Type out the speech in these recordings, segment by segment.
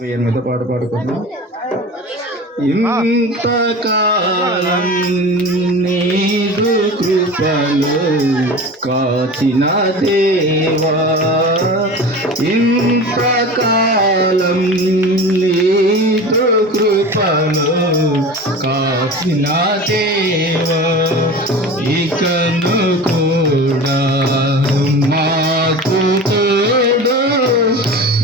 మీద పాట పాడుకుందాం. ఇంతకాలం నీదు కృపలో కాచిన దేవా, ఇంతకాలం నీదు కృపలో కాచిన దేవా, ఇకను కూడా మాకు తోడు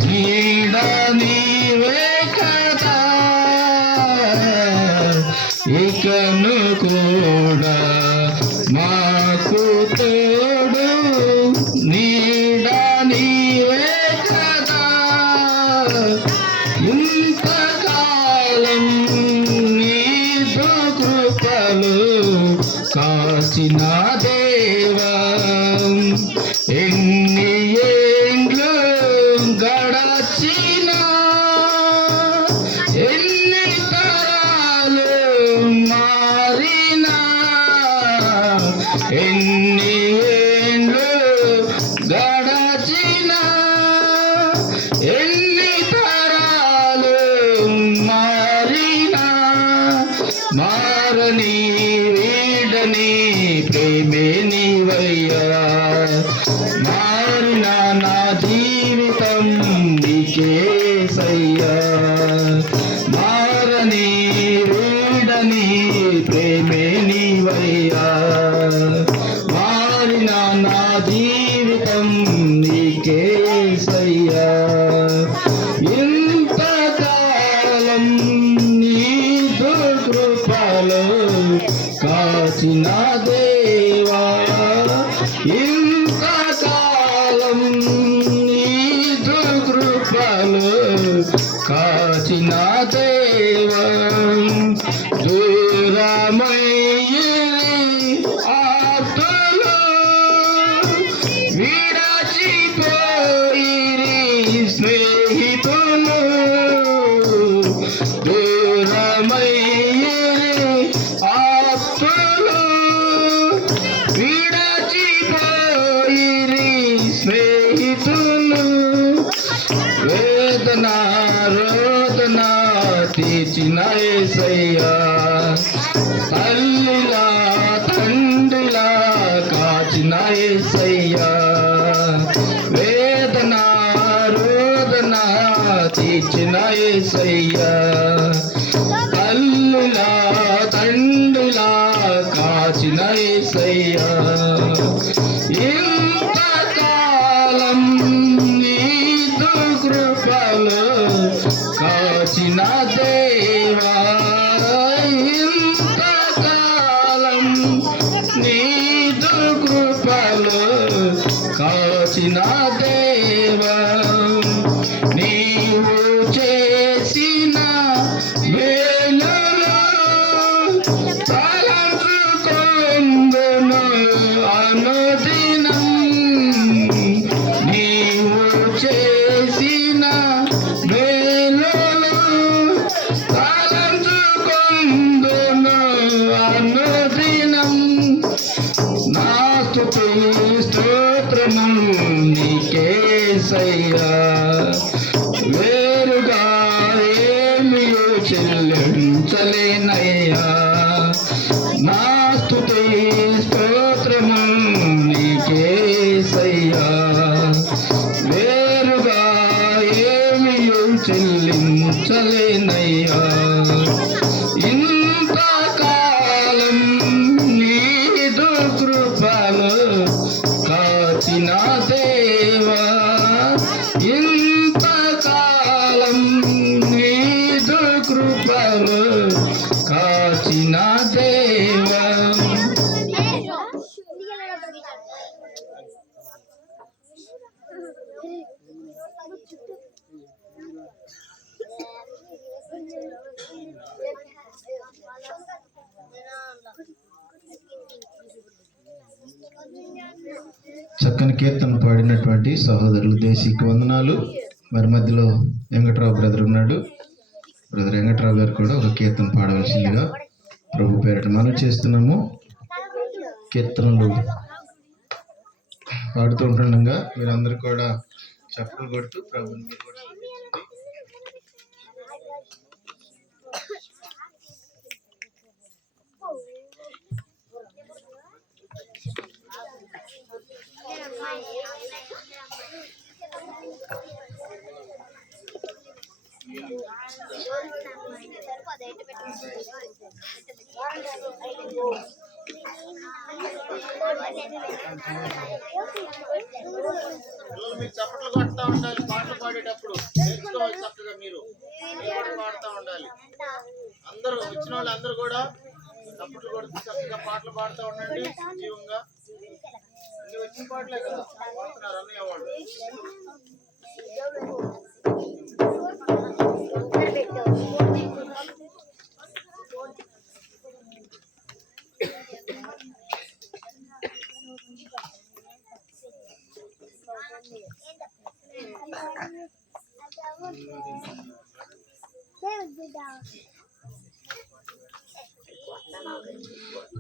నీడ నీవే కదా, ఇకను కూడా మాకు తోడు నీడ నీవే కదా, ఇంతకాలం నీదు కృపలు కాచిన దేవా, ఎన్ని ఏండ్లు గడచినా, ఎన్ని తరాలు మారినా, ఎన్ని ఏండ్లు గడచినా, ఎన్ని తరాలు మారినా, మారని వీడని ప్రేమే నీవయ్యా, మారిన నా జీవితం నీకేసయ్యా, మారని వీడని ప్రేమే నీవయ్యా, మారిన నా జీవితం నీకేసయ్యా, ఇంతకాలం నీదు కృపలో కాచిన దేవా, ఇంతకాలం నీదు కృపలో కాచిన దేవా, దూరమయ్యే ఆత్మలో విడచిపోయిరి స్నేహితులు, దూరమయ్యే ఆత్మలో విడచిపోయిరి స్నేహితులు, వేదన రోదన తీర్చిన యేసయ్యా, తల్లిలా తండ్రిలా కాచిన యేసయ్యా, వేదన రోదన తీర్చిన యేసయ్యా, తల్లిలా తండ్రిలా కాచిన యేసయ్యా, ఇంతకాలం నీదు కృపలో కాచిన దేవా, ఇంతకాలం నీదు కృపలో కాచిన దేవా, నీవు చేసిన మేలులు తలంచుకొందును అనుదినం, నీవు చేసిన మేలులు తలంచుకొందును అనుదినం, నా స్తుతి స్తోత్రము నీకేసయ్యా, వేరుగా ఏమియో చెల్లించలేనయ్యా, నా స్తుతి స్తోత్రము నీకేసయ్యా, వేరుగా ఏమియో చెల్లించలేనయ్యా, ఇంతకాలం నీదు కృపలో కాచిన దేవా, ఇంతకాలం నీదు కృపలో కాచిన దేవా. చక్కని కీర్తన పాడినటువంటి సహోదరులు దేశీకి వందనాలు. మరి మధ్యలో వెంకట్రావు బ్రదర్ ఉన్నాడు. బ్రదర్ వెంకట్రావు గారు కూడా ఒక కీర్తన పాడవలసిందిగా ప్రభు పేరట మనం చేస్తున్నాము. కీర్తనలు పాడుతూ ఉంటుండగా మీరందరూ కూడా చప్పట్లు కొడుతూ ప్రభుని మీరు కూడా మీరు చప్పట్లు కొడతా ఉండాలి, పాటలు పాడేటప్పుడు నేర్చుకోవాలి చక్కగా. మీరు కూడా పాడుతూ ఉండాలి. అందరూ వచ్చిన వాళ్ళు అందరూ కూడా చప్పట్లు కొడుతూ చక్కగా పాటలు పాడుతూ ఉండండి జీవంగా. అన్ని వచ్చిన పాటలే కదా పాడుతున్నారు అన్నయ్య వాళ్ళు.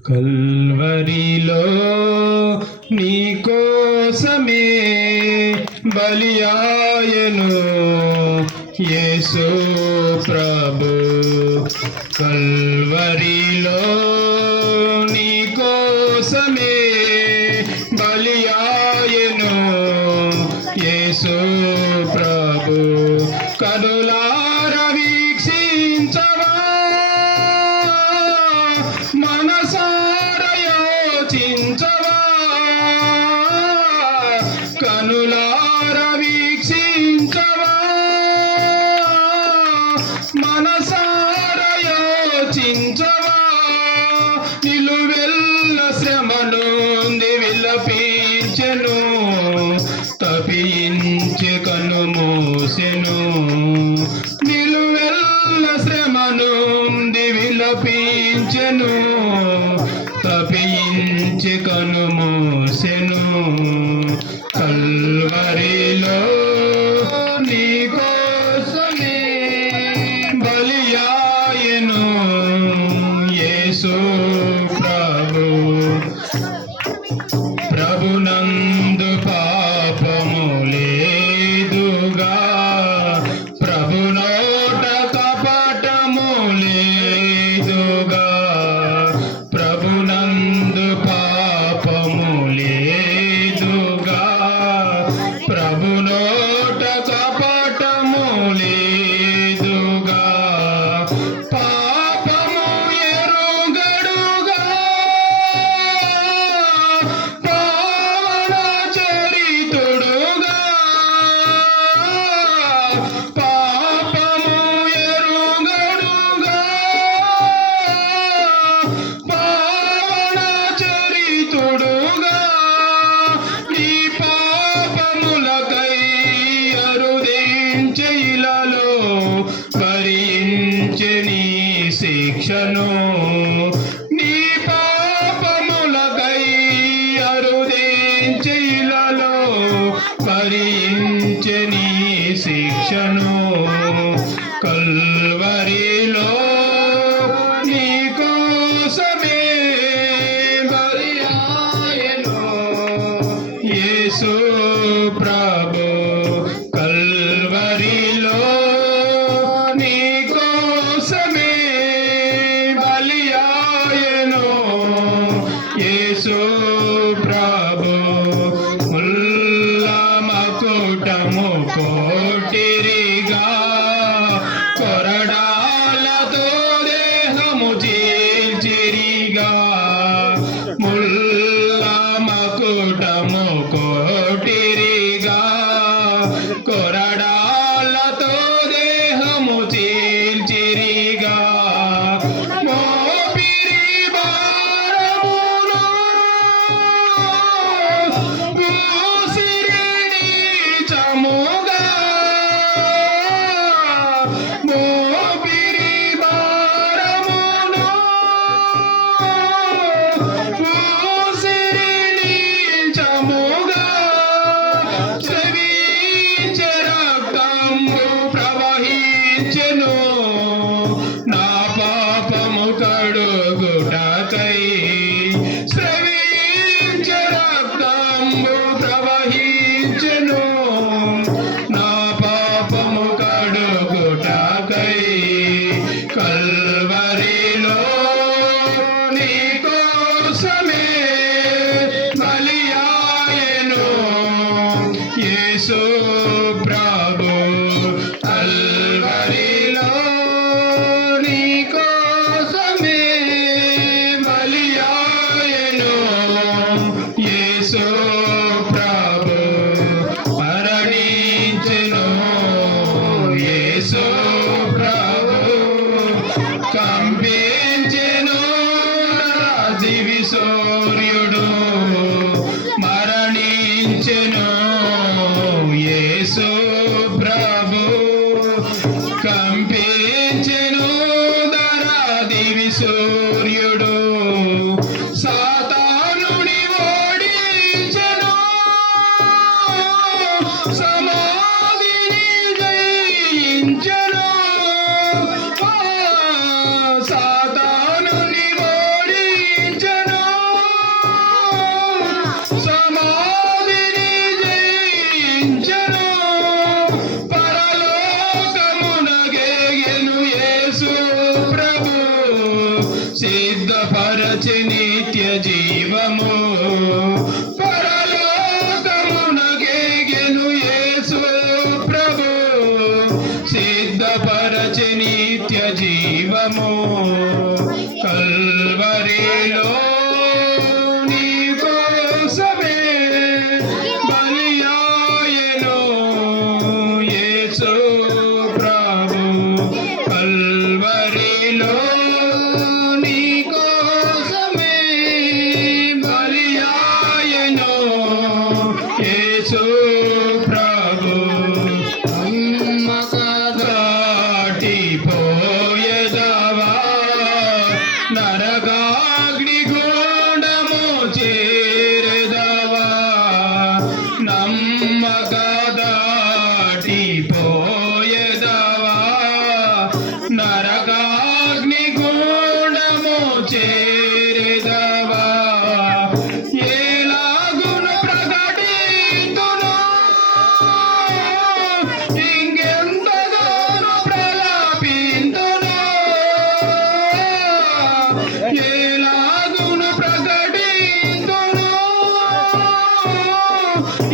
కల్వరిలో నీ కోసమే బలియాయను యేసు ప్రభు. కల్వరిలో నీ కోసమే బలియాయను యేసు ప్రభు. కనులార వీక్షించవా, మనసార యోచించవా, కనులార వీక్షించవా, మనసార యోచించవా. నిలువెల్ల శ్రమను విలపించెను, తపించి కను మూసెను. నిలువెల్ల శ్రమను విలపించెను, తపించి కను మూసెను. కల్వరిలో నీ కోసమే బలియాయను యేసు ప్రభు. ప్రభునందు పాపము లేదుగా, ప్రభు నోట కపటము లేదుగా. ప్రభునందు పాపము లేదుగా, ప్రభు నోట కపటము లేదుగా. పాపము ఎరుగడుగా, పావన చరితుడుగా. పాపము ఎరుగడుగా, పావన చరితుడుగా. నీ పాపములకై అరుదించె ఇలలో భరించె నీ శిక్షను. నీ పాపములకై అరుదించె ఇలలో భరించె నీ శిక్షను. కల్వరిలో నీ కోసమే బలియాయను యేసు ప్రభు. కల్వరిలో నీ కోసమే బలియాయను సూర్యుడు సాతానుని ఓడించెను, సమాధిని జయించెను. సాతానుని ఓడించెను, సమాధిని జయించెను. పరలోకమునగెగెను యేసు ప్రభు, సిద్ధపరచి నిత్య జీవము. పరలోకమునగెగెను యేసు ప్రభు, సిద్ధపరచి నిత్య జీవము. కల్వరిలో నీ కోసమే బలియాయెను యేసు ప్రభు. కల్వరిలో నీ కోసమే బలియాయెను యేసు ప్రభు. దాటిపోయేదవా నరకాగ్ని గుండము చేరెదవా, నమ్మక దాటిపోయేదవా నరకాగ్ని గుండము చేరెదవా. ఎలాగును ప్రకటింతును, ఇంకెంతగానో ప్రలాపింతును. ఎలాగును ప్రకటింతును,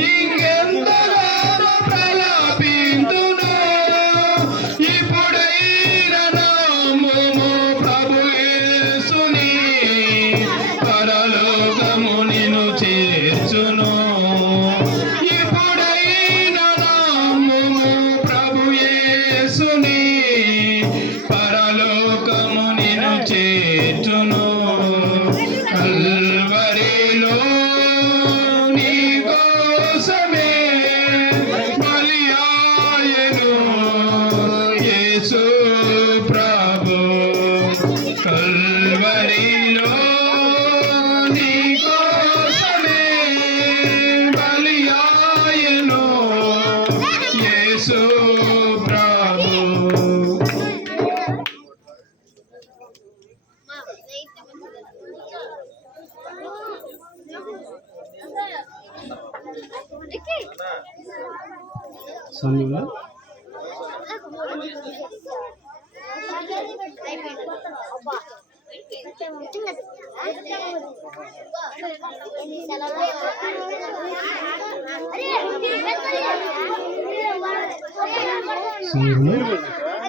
ఇంకెంతగానో ప్రలాపింతును. ఇప్పుడైనా నమ్ముము ప్రభు యేసుని, పరలోకము నిన్ను చేర్చును. ఇప్పుడైనా నమ్ముము ప్రభు యేసుని, పరలోకము నిన్ను చేర్చును. కల్వరిలో నీ కోసమే బలియాయెను యేసు ప్రభు. కల్వరిలో నీ కోసమే బలియాయెను యేసు ప్రభు. సమయంలో సమయంలో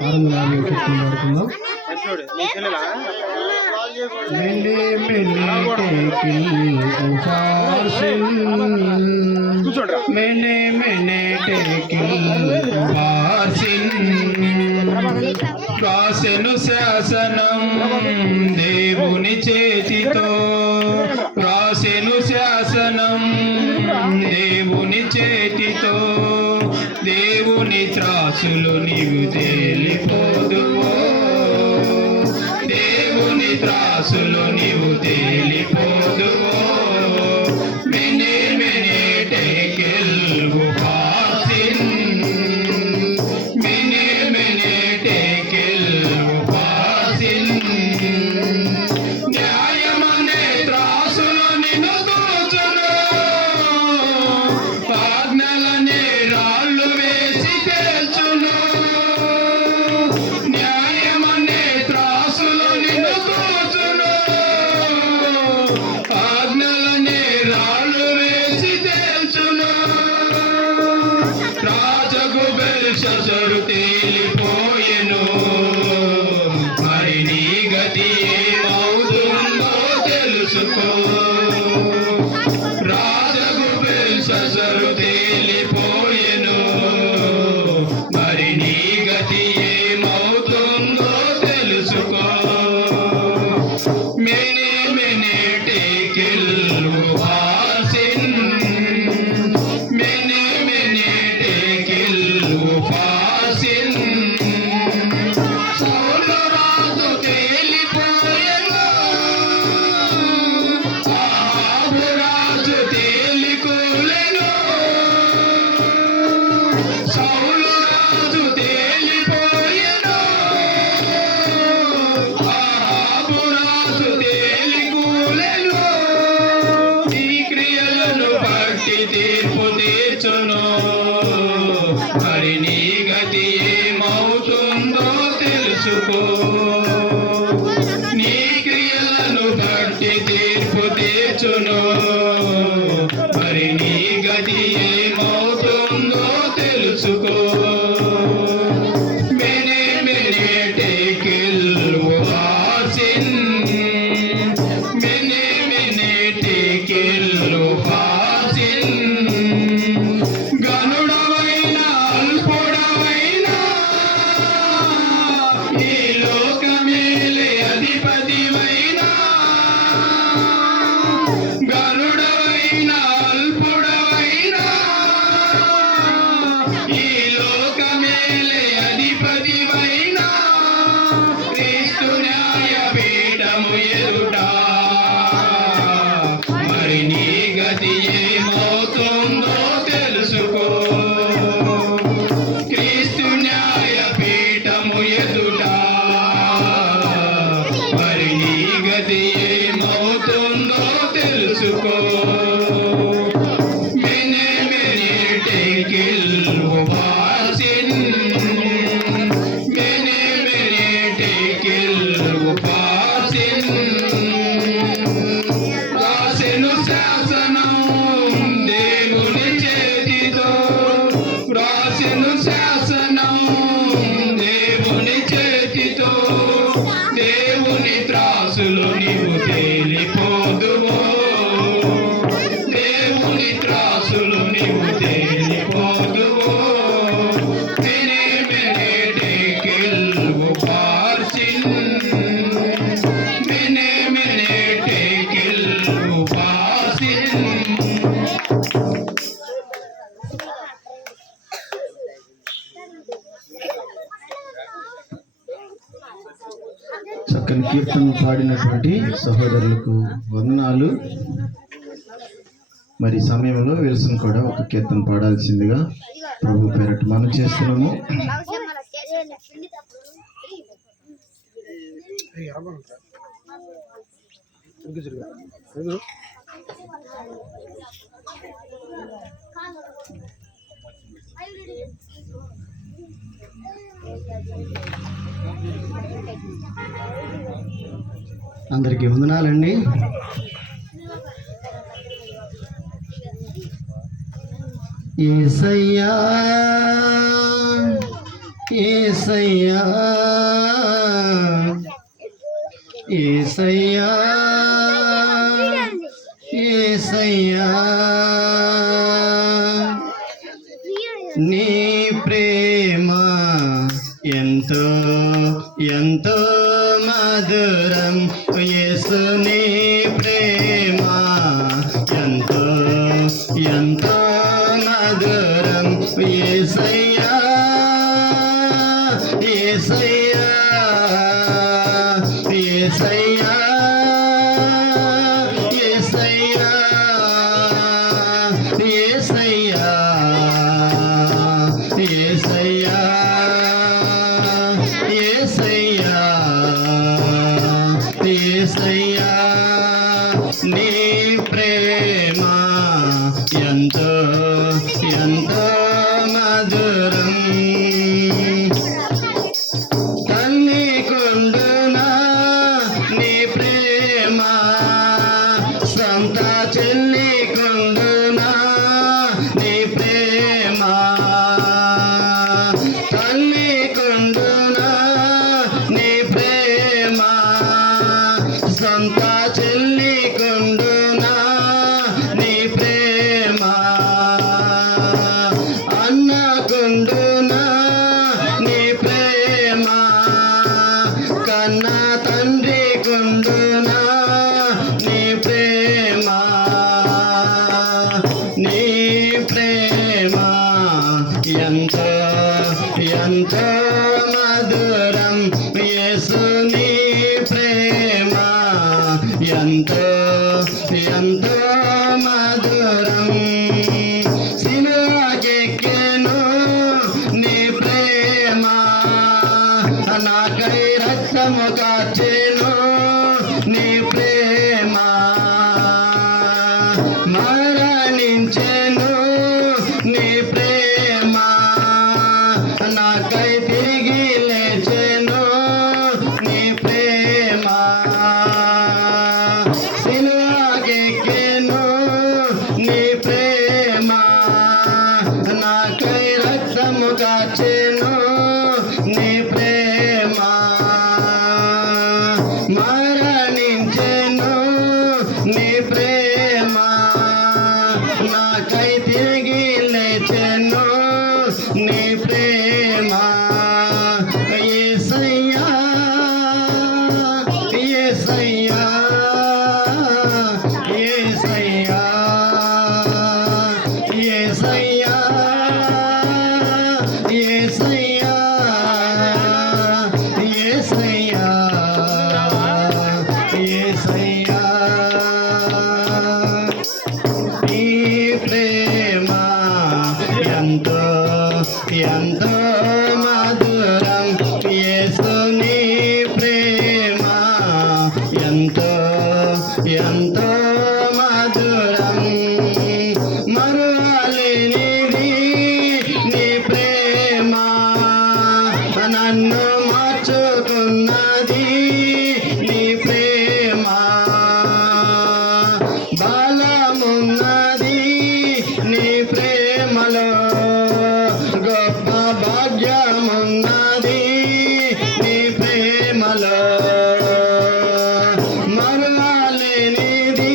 650 కీర్తన పాడుకుందాం. మెల్లే మెల్లే టేకిల్ పార్సిల్, మెల్లే మెల్లే టేకిల్ పార్సిల్. రాసెను శాసనం దేవుని చేతితో, రాసెను శాసనం దేవుని చేతితో. దేవుని త్రాసులు నీవు తేలిపోదువో, దేవుని త్రాసులు నీవు తేలిపోదువో. మెనే మెనే టేకెల్ పార్సిల్, మెనే మెనే టేకెల్ పార్సిల్. న్యాయమనే త్రాసులు నిన్ను తూచును, ఆజ్ఞలనే రాళ్ళు వేసి పేల్చును. న్యాయమనే త్రాసులు నిన్ను తూచును, తెలుసుకో. నీ క్రియలను బట్టి తీర్పు తీర్చును. మరి నీ గతి ఏమవుతుందో తెలుసుకో. మెనే మెనే టేకిల్ వాసిన్, మెనే మెనే టేకిల్ వాసిన్. గనుడవైన అల్పుడవైన ఈ లోకమేలే అధిపతివైన, గనుడవైన అల్పుడవైన ఈ లోకమేలే అధిపతివైన, క్రీస్తు న్యాయపీఠము ఎదుట మరి నీ గతి ఏమవుతుందో తెలుసుకో. క్రీస్తు న్యాయపీఠము ఎదుట మరి నీ గతి ఏమవుతుందో తెలుసుకో. మెనే మెనే టేకిల్ వాసిన్, మెనే మెనే టేకిల్ వాసిన్. రాసెను శాసనం దేవుని చేతితో, రాసెను శాసనం దేవుని చేతితో. దేవుని త్రాసులో నీవు తేలిపోదువో, దేవుని త్రాసులో నీవు తేలిపోదువో. మెనే మెనే టేకిల్ వాసిన్, మెనే మెనే టేకిల్ వాసిన్. చక్కని కీర్తన పాడినటువంటి సహోదరులకు వందనాలు. మరి సమయంలో విల్సన్ కూడా ఒక కీర్తన పాడాల్సిందిగా ప్రభు పేరట మనం చేస్తున్నాము. అందరికీ వందనాలండి. యేసయ్యా యేసయ్యా యేసయ్యా యేసయ్యా, నీ ప్రేమ ఎంతో ఎంతో మధురం. యేసు నీ ప్రేమ ఎంతో ఎంతో మధురం. యేసయ్యా యేసయ్యా యేసయ్యా యేసయ్యా యేసయ్యా యేసయ్యా యేసయ్యా యేసయ్యా, నీ ప్రేమ ఎంతో ఎంతో మధురం. తల్లి కొండునా నీ ప్రేమ, సొంత చెల్లి కొండునా నీ ప్రేమ. తల్లి కొండునా నీ ప్రేమ, సొంత చెల్లి కొండునా నీ ప్రేమ. అన్న కొండునా నీ ప్రేమ, కన్న తండ్రి కొండునా నీ ప్రేమ. నీ ప్రేమ ఎంతో ఎంతో మధురం. యేసు నీ ప్రేమ ఎంతో ఎంతో మధురం. సిలువకెక్కెను నీ ప్రేమ, నాకై రక్తము కార్చెను నీ ప్రేమ. మరణించెను నీ ప్రేమ, నాకై తిరిగి లేచెను యేసయ్యా యేసయ్యా నీ ప్రేమ ఎంతో ఎంతో మధురం యేసు నీ ప్రేమ ఎంతో ఎంతో మధురం మరువలేనిది నీ ప్రేమ నన్ను మార్చుకున్నది నీ ప్రేమ బలమున్నది నీ ప్రేమలో గొప్ప భాగ్యమున్నది నీ ప్రేమలో మరువలేనిది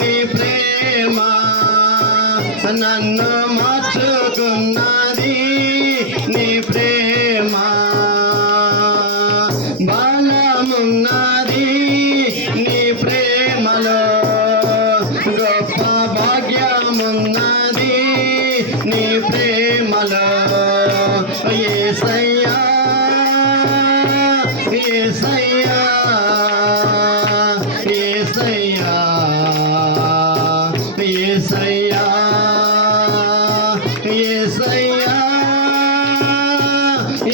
నీ ప్రేమ నన్ను మార్చుకున్నది నీ ప్రేమ బలమున్నది నీ ప్రేమలో గొప్ప భాగ్యమున్నది నీ ప్రేమలో యేసయ్యా యేసయ్యా యేసయ్యా యేసయ్యా యేసయ్యా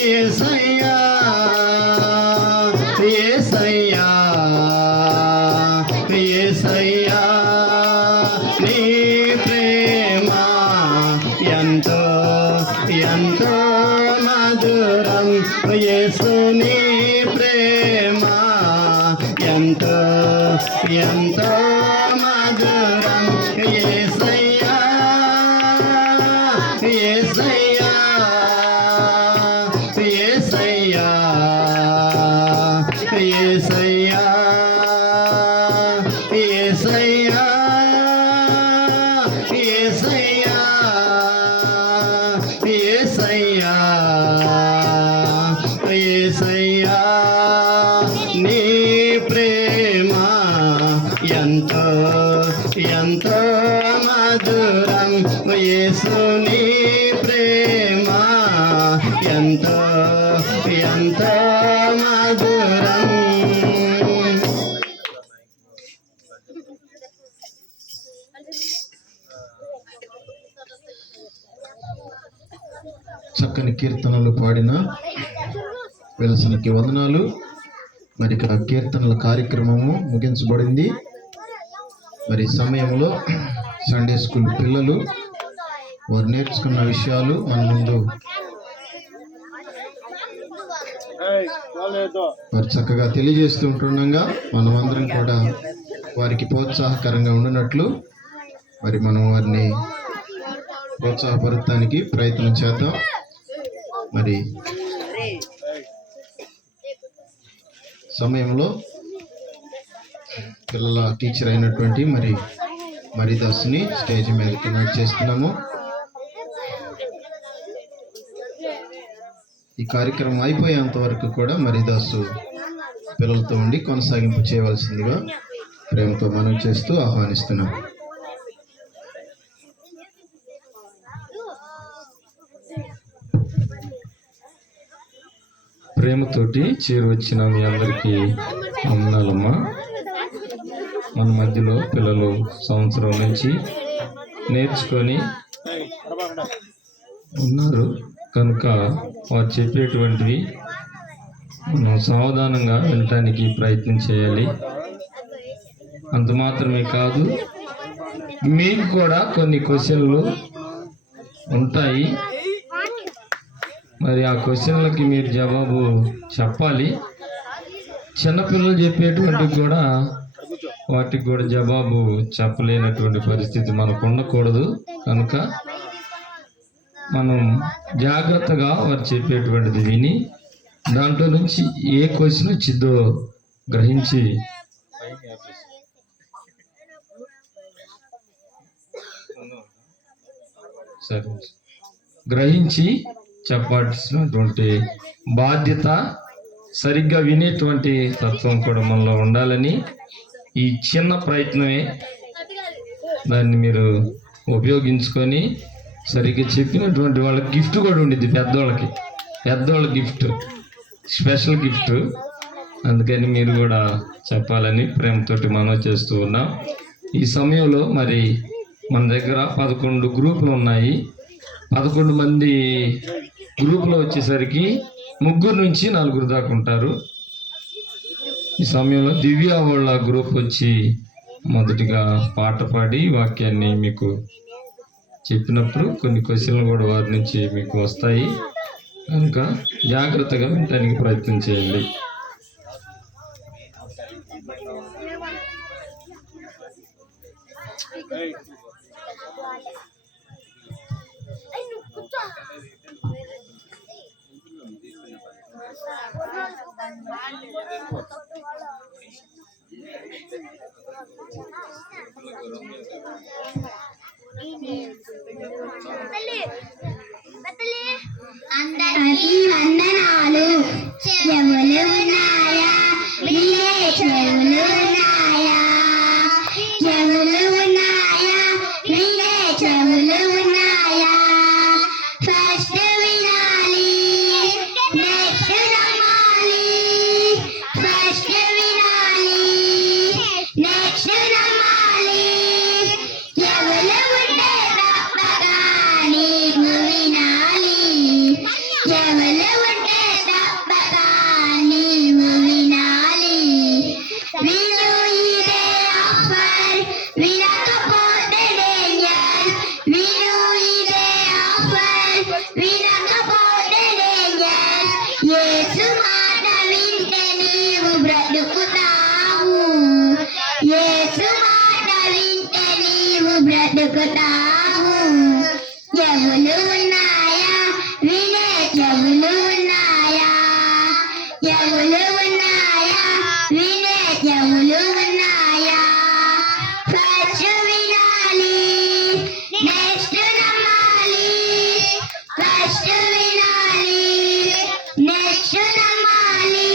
యేసయ్యా యేసయ్యా యేసయ్యా నీ ప్రేమ ఎంతో ఎంతో మధురం యేసు నీ ప్రేమ ఎంతో ఎంతో మధురం యేసయ్యా యేసయ్యా యేసయ్యా యేసయ్యా యేసయ్యా యేసయ్యా యేసయ్యా యేసయ్యా నీ ప్రేమ ఎంతో ఎంతో మధురం యేసు నీ ప్రేమ ఎంతో ఎంతో మధురం చక్కని కీర్తనలు పాడిన వెలసనికి వందనాలు. మరి ఇక్కడ కీర్తనల కార్యక్రమము ముగించబడింది. మరి సమయంలో సండే స్కూల్ పిల్లలు వారు నేర్చుకున్న విషయాలు మన ముందు వారు చక్కగా తెలియజేస్తూ ఉంటుండగా మనం అందరం కూడా వారికి ప్రోత్సాహకరంగా ఉండినట్లు మరి మనం వారిని ప్రోత్సాహపరచడానికి ప్రయత్నం చేద్దాం. మరి సమయంలో పిల్లల టీచర్ అయినటువంటి మరిదాసుని స్టేజ్ మీదకి ఇన్వైట్ చేస్తున్నాము. ఈ కార్యక్రమం అయిపోయేంత వరకు కూడా మరిదాసు పిల్లలతో ఉండి కొనసాగింపు చేయవలసిందిగా ప్రేమతో మనవి చేస్తూ ఆహ్వానిస్తున్నాం. ప్రేమతోటి చేరువచ్చిన మీ అందరికీ వందనాలమ్మా. మన మధ్యలో పిల్లలు సంవత్సరం నుంచి నేర్చుకొని ఉన్నారు కనుక వారు చెప్పేటువంటివి మనం సావధానంగా వినటానికి ప్రయత్నం చేయాలి. అంత మాత్రమే కాదు, మీకు కూడా కొన్ని క్వశ్చన్లు ఉంటాయి. మరి ఆ క్వశ్చన్లకి మీరు జవాబు చెప్పాలి. చిన్నపిల్లలు చెప్పేటువంటివి కూడా వాటికి కూడా జవాబు చెప్పలేనటువంటి పరిస్థితి మనకు ఉండకూడదు. కనుక మనం జాగ్రత్తగా వారు చెప్పేటువంటిది విని దాంట్లో నుంచి ఏ క్వశ్చన్ వచ్చిందో గ్రహించి చెప్పాల్సినటువంటి బాధ్యత, సరిగ్గా వినేటువంటి తత్వం కూడా మనలో ఉండాలని ఈ చిన్న ప్రయత్నమే దాన్ని మీరు ఉపయోగించుకొని సరిగ్గా చెప్పినటువంటి వాళ్ళకి గిఫ్ట్ కూడా ఉండిద్ది. పెద్దవాళ్ళ గిఫ్ట్ స్పెషల్ గిఫ్ట్, అందుకని మీరు కూడా చెప్పాలని ప్రేమతోటి మనవి చేస్తూ ఉన్నాం. ఈ సమయంలో మరి మన దగ్గర 11 గ్రూపులు ఉన్నాయి. 11 మంది గ్రూపులో వచ్చేసరికి 3 నుంచి 4 దాకా ఉంటారు. ఈ సమయంలో దివ్య వాళ్ళ గ్రూప్ వచ్చి మొదటిగా పాట పాడి వాక్యాన్ని మీకు చెప్పినప్పుడు కొన్ని క్వశ్చన్లు కూడా వారి నుంచి మీకు వస్తాయి కనుక జాగ్రత్తగా వినడానికి ప్రయత్నం చేయండి. అందరికీ వందనాలు. చెవులు ఉన్నాయా? వినే చెవులు ఉన్నాయా? చెవులు ఉన్నాయా? వినే చెవులు ఉన్నాయా? ఫస్ట్ వినాలి, నెక్స్ట్ నమ్మాలి. ఫస్ట్ వినాలి, నెక్స్ట్ నమ్మాలి. చెవులు ఉంటే తప్పగా నీవు వినాలి. చెవులు ఉంటే తప్పగా నీవు వినాలి. విను ఇదే ఆఫర్, వినకపోతే డేంజర్. విను ఇదే ఆఫర్, వినకపోతే డేంజర్. యేసు మాట వింటే నీవు బ్రతుకుతావు. యేసు మాట వింటే నీవు బ్రతుకుతావు. చెవులు ఉన్నాయా? వినే చెవులు ఉన్నాయా? చెవులు ఉన్నాయా? వినే చెవులు ఉన్నాయా? ఫస్ట్ వినాలి, నెక్స్ట్ నమ్మాలి. ఫస్ట్ వినాలి, నెక్స్ట్ నమ్మాలి.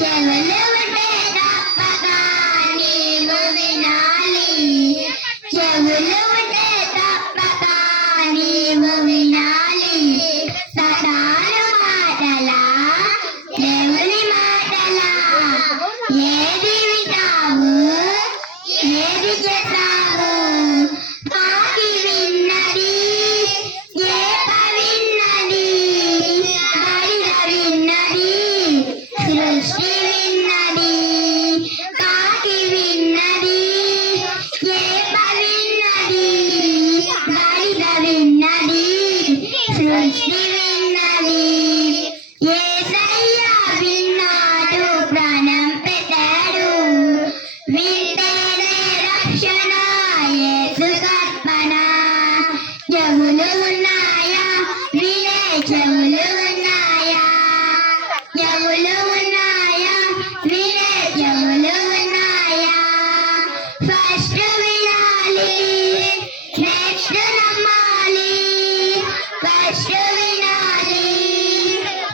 చెవులు ఉంటే తప్పగా నీవు వినాలి. చెవులు ఉంటే తప్పగా నీవు వినాలి. సదాను మాటలా, దేవుని మాటలా, ఏది వింటావు, ఏది చేస్తావు? కాకి విన్నది, ఏప విన్నది, గాడిద విన్నది, సృష్టి విన్నది. కాకి విన్నది, ఏప విన్నది, గాడిద విన్నది, సృష్టి విన్నది. యేసయ్య విన్నాడు, ప్రాణం పెట్టాడు. వింటేనే రక్షణ, యేసు కర్పణ. చెవులు ఉన్నాయా? వినే చెవులు ఉన్నాయా? చెవులు ఉన్నాయా? వినే చెవులు ఉన్నాయా? ఫస్ట్ వినాలి, నెక్స్ట్ నమ్మాలి. ఫస్ట్ వినాలి,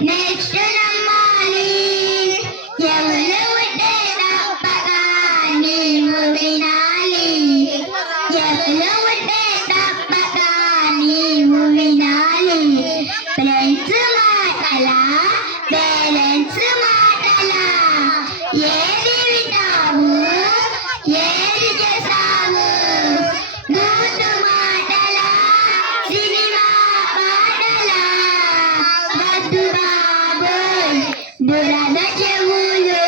నెక్స్ట్ నమ్మాలి. చెవులు ఉంటే తప్పగా నీవు వినాలి. చెవులు ఉంటే తప్పగా నీవు వినాలి. ఫ్రెండ్స్ మాటలా, పేరెంట్స్ మాటలా, ఏది వింటావు, ఏది చేస్తావు? బూతు మాటలా, సినిమా పాటలా, వద్దు బాబోయ్ దురద చెవులు.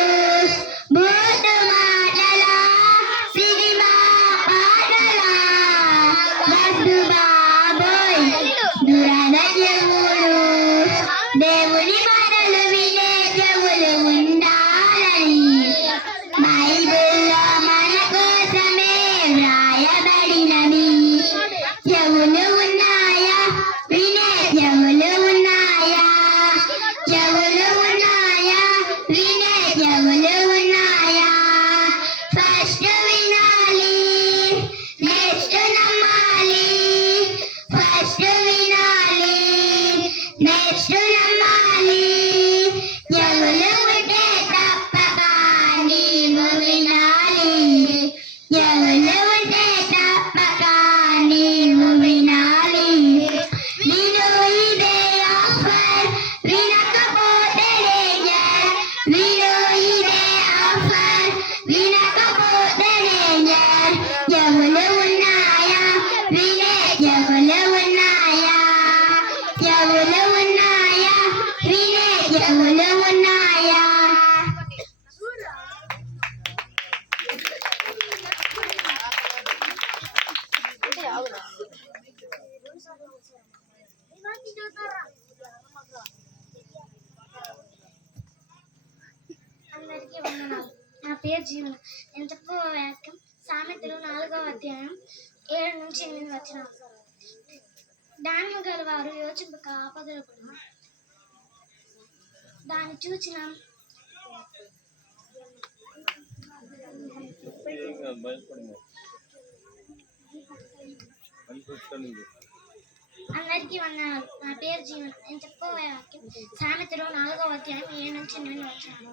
బూతు మాటలా, సినిమా పాటలా, వద్దు బాబోయ్ దురద చెవులు. దేవుని మాటలు వినే చెవులు ఉండాలని బైబిల్లో మన కోసమే వ్రాయబడినది. చెవులు ఉన్నాయా? వినే చెవులు ఉన్నాయా? చెవులు ఉన్నాయా? వినే విను ఇదే ఆఫర్ వినకపోతే డేంజర్ చెవులు ఉన్నాయా వినే చెవులు ఉన్నాయా చెవులు ఉన్నాయా వినే చెవులు ఉన్నాయా అందరికీ వందనాలు. నా పేరు జీవన. నేను చెప్పబోయే వాక్యం సామెతలు 4వ అధ్యాయం 7 నుంచి 8 వచనాలు. జ్ఞానము గలవారు యోచింపక ఆపదలు పడును. దాన్ని చూచిన అందరికీ వందనాలు. నా పేరు జీవన. నేను చెప్పబోయే వాక్యం సామెతలు 4వ అధ్యాయం 7 నుంచి 8 వచనాలు.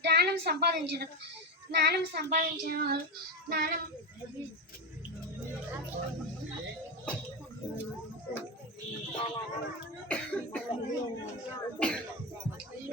జ్ఞానం సంపాదించిన వారు జ్ఞానం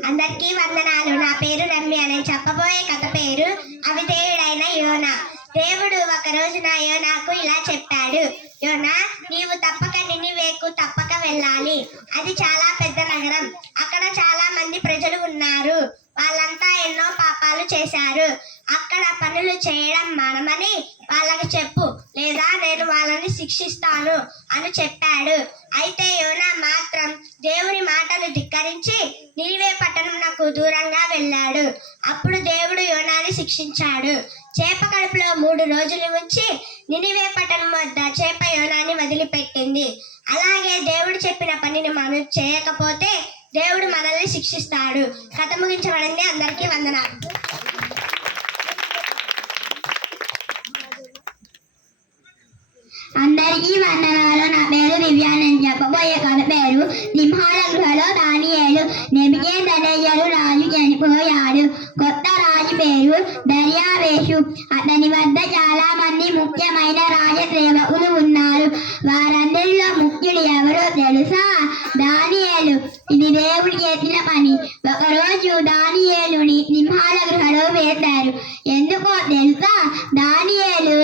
అందరికీ వందనాలు. నా పేరు రమ్య. నేను చెప్పబోయే కథ పేరు అవిధేయుడైన యోనా. దేవుడు ఒక రోజున యోనాకు ఇలా చెప్పాడు, యోనా, నీవు తప్పక నినివేకు తప్పక వెళ్ళాలి. అది చాలా పెద్ద నగరం. అక్కడ చాలా మంది ప్రజలు ఉన్నారు. వాళ్ళంతా ఎన్నో పాపాలు చేశారు. అక్కడ పనులు చేయడం మానమని వాళ్ళకి చెప్పు, లేదా నేను వాళ్ళని శిక్షిస్తాను అని చెప్పాడు. అయితే యోనా మాత్రం దేవుని మాటలు ధిక్కరించి నినివే పట్టణంకు దూరంగా వెళ్ళాడు. అప్పుడు దేవుడు యోనాని శిక్షించాడు. చేప కడుపులో 3 రోజులు ఉంచి నినివే పట్టణం వద్ద చేప యోనాని వదిలిపెట్టింది. అలాగే దేవుడు చెప్పిన పనిని మనం చేయకపోతే దేవుడు మనల్ని శిక్షిస్తాడు. కథ ముగించబడింది. అందరికీ వందనాలు. అందరికీ వందనాలు. నా పేరు దివ్య. నేను చెప్పబోయే కథ పేరు సింహాల గృహలో దానియేలు. నెబుకద్నెజరు రాజు చనిపోయాడు. కొత్త రాజు పేరు దర్యావేషు. అతని వద్ద చాలా మంది ముఖ్యమైన రాజసేవకులు ఉన్నారు. వారందరిలో ముఖ్యుడు ఎవరో తెలుసా? దానియేలు. ఇది దేవుడు చేసిన పని. ఒకరోజు దానియేలుని సింహాల గృహలో వేశారు. ఎందుకో తెలుసా? దానియేలు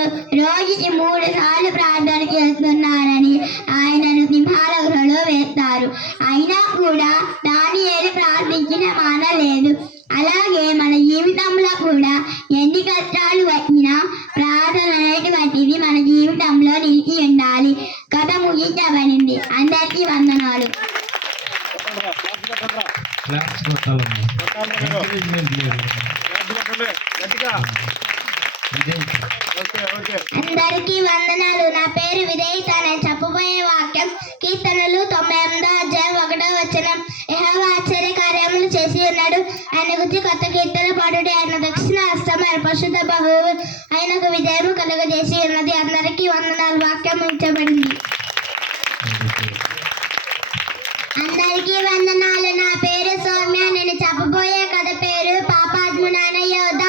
రోజుకి 3 సార్లు ప్రార్థన చేస్తున్నారని ఆయనను సింహాల గృహలో వేస్తారు. అయినా కూడా దానియేలు ప్రార్థించిన మానలేదు. అలాగే మన జీవితంలో కూడా ఎన్ని కష్టాలు వచ్చినా ప్రార్థన అనేటువంటిది మన జీవితంలో నిలిచి ఉండాలి. కథ ముగించబడింది. అందరికీ వందనాలు. క్లాప్స్ కొట్టాలమ్మా. ఎంకరేజ్మెంట్ లేదు. అందరికీ వందనాలు. నా పేరు విధేయత. నేను చెప్పబోయే వాక్యం కీర్తనలు 98వ అధ్యాయం 1వ వచనం. యెహోవా ఆశ్చర్య కార్యములు చేసి ఉన్నాడు. ఆయన గురించి కొత్త కీర్తన పాడుడి. ఆయన దక్షిణ హస్తం, ఆయన పరిశుద్ధ బహువు ఆయనకు విజయము కలుగజేసి ఉన్నది. అందరికీ వందనాలు. వాక్యం ఉంచబడింది. అందరికీ వందనాలు. నా పేరు సౌమ్య. నేను చెప్పబోయే కథ పేరు పాపాత్ముడైన యోధ.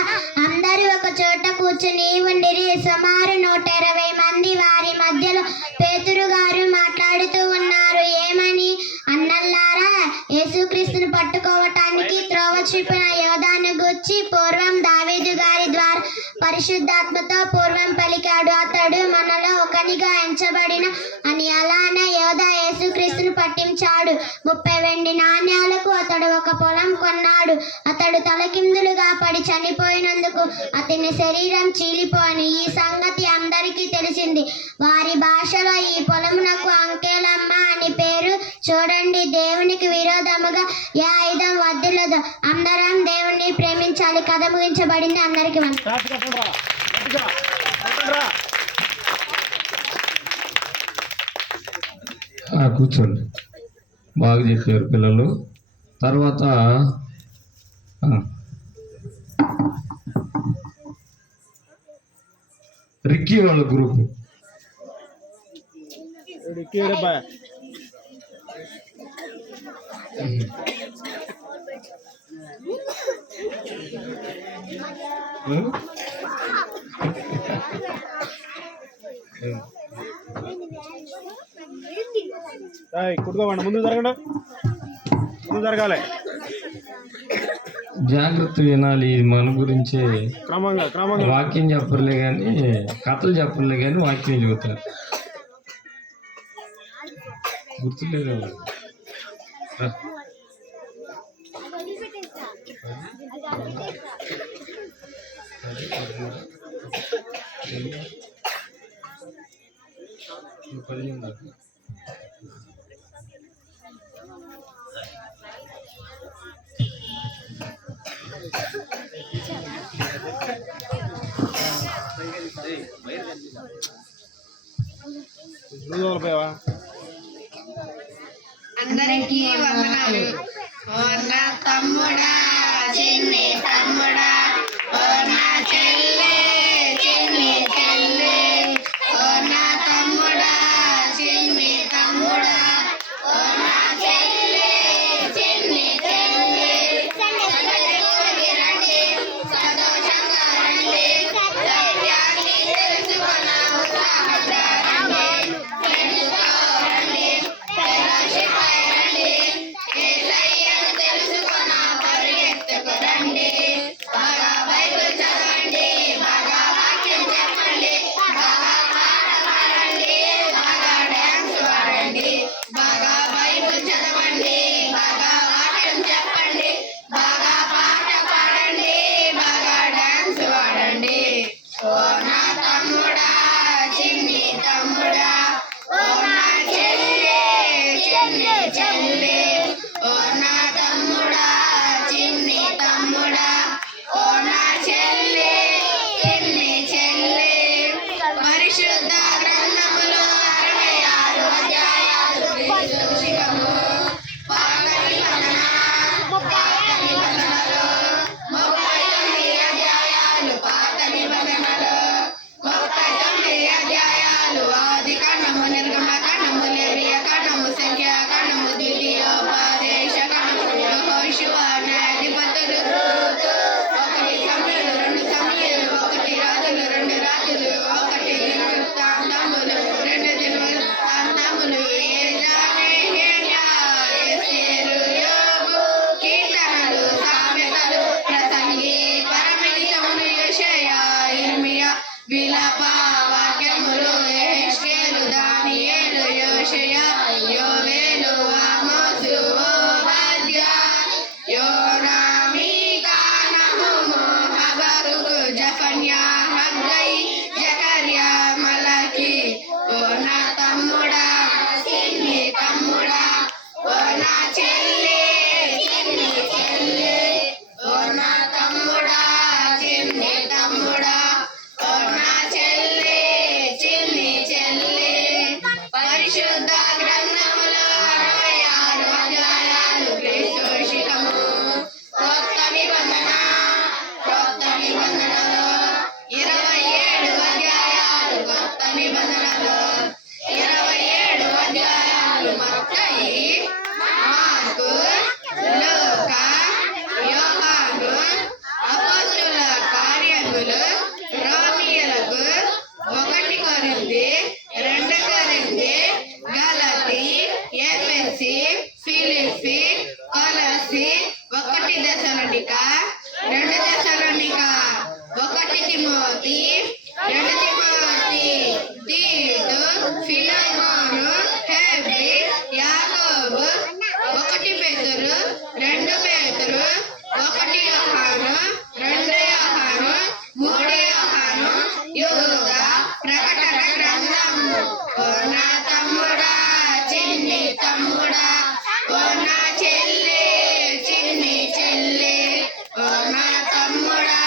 అందరూ ఒక చోట కూర్చుని ఉండిరి. సుమారు 120 మంది. వారి మధ్యలో పేతురు గారు మాట్లాడుతూ ఉన్నారు. ఏమని? అన్నల్లారా, యేసుక్రీస్తును పట్టుకోవటానికి త్రోవ చూపిన యోధాను గూర్చి పూర్వం దావీదు గారి ద్వారా పరిశుద్ధాత్మతో పూర్వం పలికాడు. అతడు మనలో ఒకనిగా ఎంచబడిన అని. అలానే యోధ యేసుక్రీస్తును పట్టించాడు. 30 వెండి నాణ్యాలకు అతడు ఒక పొలం కొన్నాడు. అతడు తలకిందులుగా పడి చనిపోయినందుకు అతని శరీరం చీలిపోని. ఈ సంగతి అందరికీ తెలిసింది. వారి భాషలో ఈ పొలమునకు అంకెలమ్మ అని పేరు. చూడండి, దేవునికి విరోధముగా ఏ ఆయుధం వర్ధిల్లదు. అందరం దేవుణ్ణి ప్రేమించాలి. కథ ముగించబడింది. అందరికీ కూర్చోండి. బాగా చెప్పారు పిల్లలు. తర్వాత రిక్కీ వాళ్ళ గ్రూపు. కుట్టుకోమండి. ముందు జరగండి. ముందు జరగాలి. జాగ్రత్త వినాలి. ఇది మన గురించే. వాక్యం చెప్పర్లే కానీ, కథలు చెప్పర్లే కానీ వాక్యం చెబుతారు. గుర్తులేదు. అందరికీ వందనాలు. ఓ నా తమ్ముడా, చిన్ని తమ్ముడా, ఓ నా చెల్లె, చిన్ని చెల్లె, ఓ నా తమ్ముడా, చిన్ని తమ్ముడా, ఓ నా చెల్లె, చిన్ని చెల్లె, సంతోషంగా రండి, సంతోషంగా రండి, ధైర్యాన్ని తెలుసుకున్న ఉత్సాహంగా రండి, తెలుసుకోరండి, ఫెలోషిపై రండి, యేసయ్యను తెలుసుకున్న పరిగెత్తుకు రండి, బాగా బైబిల్ చదవండి, బాగా వాక్యం చెప్పండి, బాగా పాట పాడండి, బాగా డాన్స్ ఆడండి, బాగా బైబిల్ చదవండి, బాగా వాక్యం చెప్పండి, బాగా పాట పాడండి, బాగా డాన్స్ ఆడండి. ఓ నా తమ్ముడా, చిన్ని తమ్ముడా, ఓ నా చెల్లె, చిన్ని చెల్లె, ఓ నా తమ్ముడా, చిన్ని తమ్ముడా, ఓ నా చెల్లె, చిన్ని చెల్లె. పరిశుద్ధ గ్రంథములో 66 అధ్యాయాలు విశేషము. పాత నిబంధన, పాత నిబంధనలో 39 అధ్యాయాలు, పాత నిబంధనలో 39 అధ్యాయాలు. ఆది కాండము, నిర్గమ కాండము, లేవియ కాండము, సంఖ్యా కాండము, ద్వితీయోపదేశ కాండము, యెహోషువ, న్యాయాధిపతులు, రూతు, 1 సమూయేలు, 2 సమూయేలు, 1 రాజులు, 2 రాజులు, 1 దినవృత్తాంతములు, 2 దినవృత్తాంతములు, యెజారెయేల్యా, ఎస్తేరు, యోబు, కీర్తనలు, సామెతలు, ప్రసంగి, పరమగీతములు, యెషయా, ఇర్మియా, విలాప వాక్యములు, యెహెజ్కేలు, దానియేలు, యోషయా, యోవేలు, ఆమోసు, ఓబద్యా, యోనా, మీకా, నహూము, హబక్కుకు, జెఫన్యా, హగ్గయి, జకర్యా, మలకి. ఓ నా తమ్ముడా, చిన్ని తమ్ముడా, ఓ నా చెల్లె, చిన్ని చెల్లె, ఓ నా తమ్ముడా, చిన్ని తమ్ముడా, ఓ నా చెల్లె, చిన్ని చెల్లె. పరిశుద్ధ గ్రంథములో 66 అధ్యాయాలు క్రీస్తోషికము. క్రొత్త నిబంధన, క్రొత్త నిబంధనలో 27 అధ్యాయాలు, క్రొత్త నిబంధనలో 27 అధ్యాయాలు. మత్తయి, మార్కు, లూకా, యోహాను, అపోస్తుల కార్యములు, రోమీయులకు 1 కొరింథీ, 2 కొరింథీ, గలతీ, ఎఫెసీ, ఫిలిప్పీ, కొలస్సీ, 1 దెసలోనిక, 2 దెసలోనిక, 1 తిమోతి, 2 తిమోతి, తీతు, ఫిలెమోను, హెబ్రీ, యాకోబు, 1 పేతురు, 2 పేతురు, 1 యోహాను, 2 యోహాను, 3 యోహాను, యూదా, ప్రకటన గ్రంథము. ఓ నా తమ్ముడా, చిన్ని తమ్ముడా, ఓ నా చెల్లె, చిన్ని చెల్లె, ఓ నా తమ్ముడా,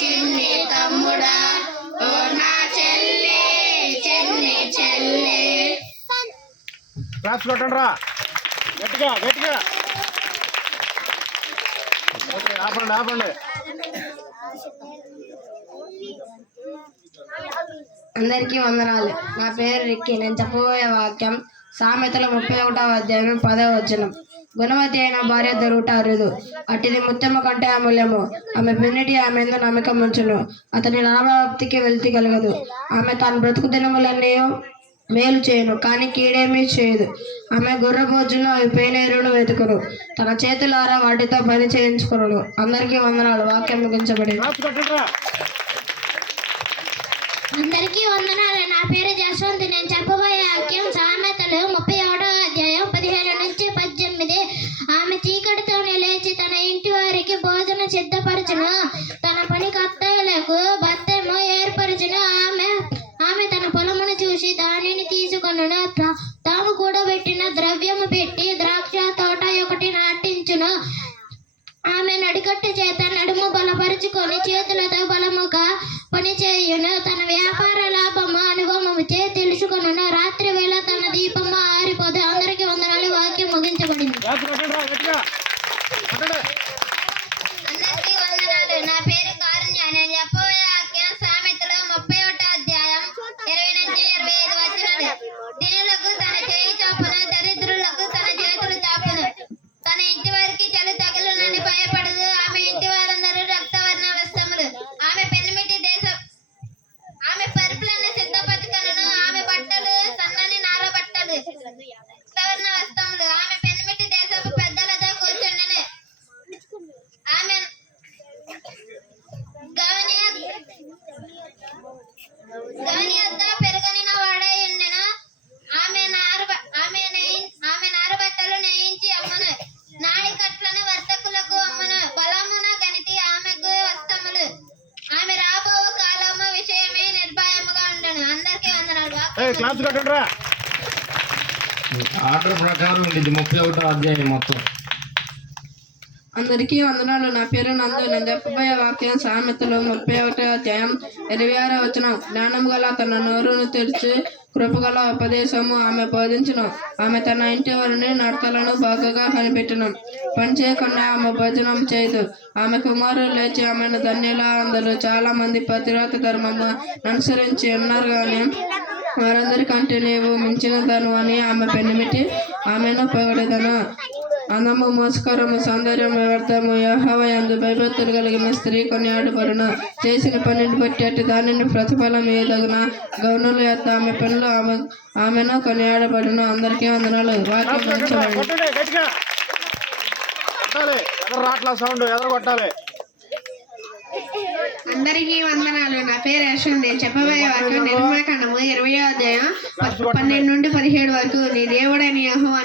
చిన్ని తమ్ముడా, ఓ నా చెల్లె, చిన్ని చెల్లె. క్లాప్స్ కొట్టండి రా, గట్టిగా గట్టిగా. ఓకే, ఆపండి ఆపండి. అందరికీ వందనాలు. నా పేరు రిక్కీ. నేను చెప్పబోయే వాక్యం సామెతల 31వ అధ్యాయం 10వ వచనం. గుణవతి అయిన భార్య దొరుకుట అరుదు, అట్టిది ముత్యము కంటే అమూల్యము. ఆమె పెన్నిటి ఆమె ఎందు నమ్మకం ఉంచును, అతని లాభాప్తికి వెలితి కలగదు. ఆమె తాను బ్రతుకు దినములన్నీ మేలు చేయను, కానీ కీడేమీ చేయదు. ఆమె గుర్రబోజులో అవి పేనేరును వెతుకును, తన చేతులారా వాటితో పని చేయించుకును. అందరికీ వందనాలు. వాక్యం ముగించబడింది. అందరికీ వందనాలు. నా పేరు జస్వంత్. నేను చెప్పబోయే వాక్యం సామెతలు 31వ అధ్యాయం 17 నుంచి 18. ఆమె చీకటితోనే లేచి తన ఇంటి వారికి భోజనం సిద్ధపరచును, తన పని కత్తయ్యలకు బత్తెము ఏర్పరచును. ఆమె తన పొలమును చూసి దానిని తీసుకొనును, తాము కూడబెట్టిన ద్రవ్యము పెట్టి ద్రాక్ష తోట ఒకటి నాటించును. ఆమె నడికట్టు చేత నడుము బలపరుచుకొని చేతులతో బలముగా పని చేయును. తన వ్యాపార లాభము అనుభవము చే తెలుసుకొనును. రాత్రి వేళ తన దీపము ఆరిపోదు. అందరికీ వందనాలు. వాక్యం ముగించబడింది. అందరికీ వందనాలు. నా పేరు కారుణ్య. నేను చెప్పబోయే వాక్యం సామెతలు 31వ అధ్యాయం 20 నుంచి 25 వచనాలు. దీనులకు తన చేయి చాపును, దరిద్రులకు తన చేతులు చాపును. తన ఇంటి వారికి చలి తగులునని భయపడదు. ఆమె ఇంటి వారందరూ రక్తవర్ణ వస్త్రములు. ఆమె పెనిమిటి ఆమె పరుపులను సిద్ధపరచుకొనును. ఆమె బట్టలు సన్నని నార బట్టలు, రక్తవర్ణ వస్త్రములు. ఆమె పెనిమిటి దేశపు పెద్దలతో కూర్చుండెను. ఆమె గవని యొద్ద పెరుగనిన వాడై ఉండెను. ఆమె నార బట్టలు నేయించి అమ్మును, నాడి కట్లను వర్తకులకు అమ్మును. బలమున గనితి ఆమెకు వస్త్రములు. ఆమె రాబో కాలము విషయమే నిర్భయముగా ఉండను. అందరికీ వందనాలు. ఆర్డర్ ప్రకారం ఇది 31వ అధ్యాయం మొత్తం. అందరికీ వందనాలు. నా పేరు నందు. నేను చెప్పబోయే వాక్యం సామెతలు 31వ అధ్యాయం 26వ వచనం. జ్ఞానం గల తన నోరును తెరిచి కృపగల ఉపదేశము ఆమె బోధించును. ఆమె తన ఇంటి వారిని నడతలను బాగుగా కనిపెట్టును. పని చేయకుండా ఆమె భోజనం చేయదు. ఆమె కుమారులు లేచి ఆమెను ధన్యుల అందరూ. చాలా మంది పతివ్రత ధర్మము అనుసరించి ఉన్నారు, కానీ వారందరికంటే నీవు మించిన తను అని ఆమె పెనిమిటి ఆమెను పొగడెదను. అందము, మోసకరము, సౌందర్యము, వ్యర్థము. యెహోవా యందు భయభక్తులు కలిగిన స్త్రీ కొనియాడబడును. చేసిన పనిని బట్టి అట్టి దానిని ప్రతిఫలం ఇయ్యదగున. గౌనులు ఎత్త ఆమె పనులు ఆమెను కొనియాడబడును. అందరికీ వందనాలు. వాక్యం అందరికీ వందనాలు. నా పేరు యశ్వంత్. నేను చెప్పబోయే వాక్యం నిర్మాకాండము 20వ అధ్యాయం 12 నుండి 17 వరకు. నీ దేవుడైన యెహోవా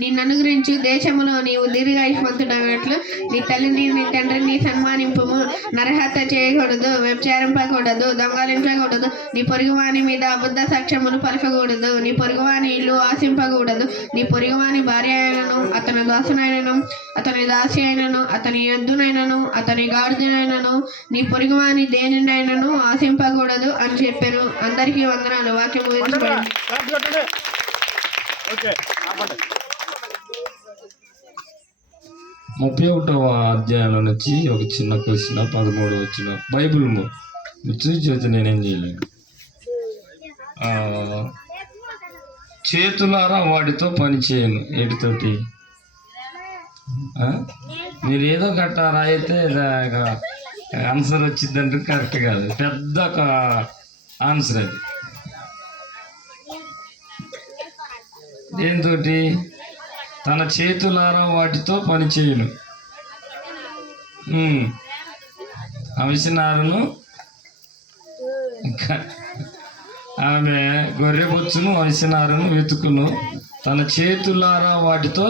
నిన్ను అనుగ్రహించు దేశములో నీవు దీర్ఘాయుష్మంతుడైనట్లు నీ తల్లిని నీ తండ్రిని సన్మానింపుము. నరహత్య చేయకూడదు, వ్యభిచారింపకూడదు, దొంగలించకూడదు, నీ పొరుగువాని మీద అబద్ధ సాక్ష్యములు పలకకూడదు, నీ పొరుగువాని ఇల్లు ఆశింపకూడదు, నీ పొరుగువాని భార్య అయినను, అతని దాసునైనను, అతని దాసి అయినను, అతని ఎద్దునైనను, అతని గాడిదనైనను, నీ పొరుగువాని దేనినైనను ఆశింపకూడదు అని చెప్పాను. అందరికీ వందనాలు. వాక్యం ముగించబడింది. 31వ అధ్యాయంలో నుంచి ఒక చిన్న క్వశ్చన్ 13 వచ్చిన బైబుల్ చూసి నేనేం చేయలేను. చేతులారా వాటితో పని చేయను. ఏటితోటి మీరు ఏదో గట్ట రాయితే ఆన్సర్ వచ్చిందంటే కరెక్ట్ కాదు. పెద్ద ఒక ఆన్సర్ అది. దేనితోటి? తన చేతులారా వాటితో పని చేయను. అవిసినారును ఆమె గొర్రెబొచ్చును అవిసినారును వెతుకును, తన చేతులారా వాటితో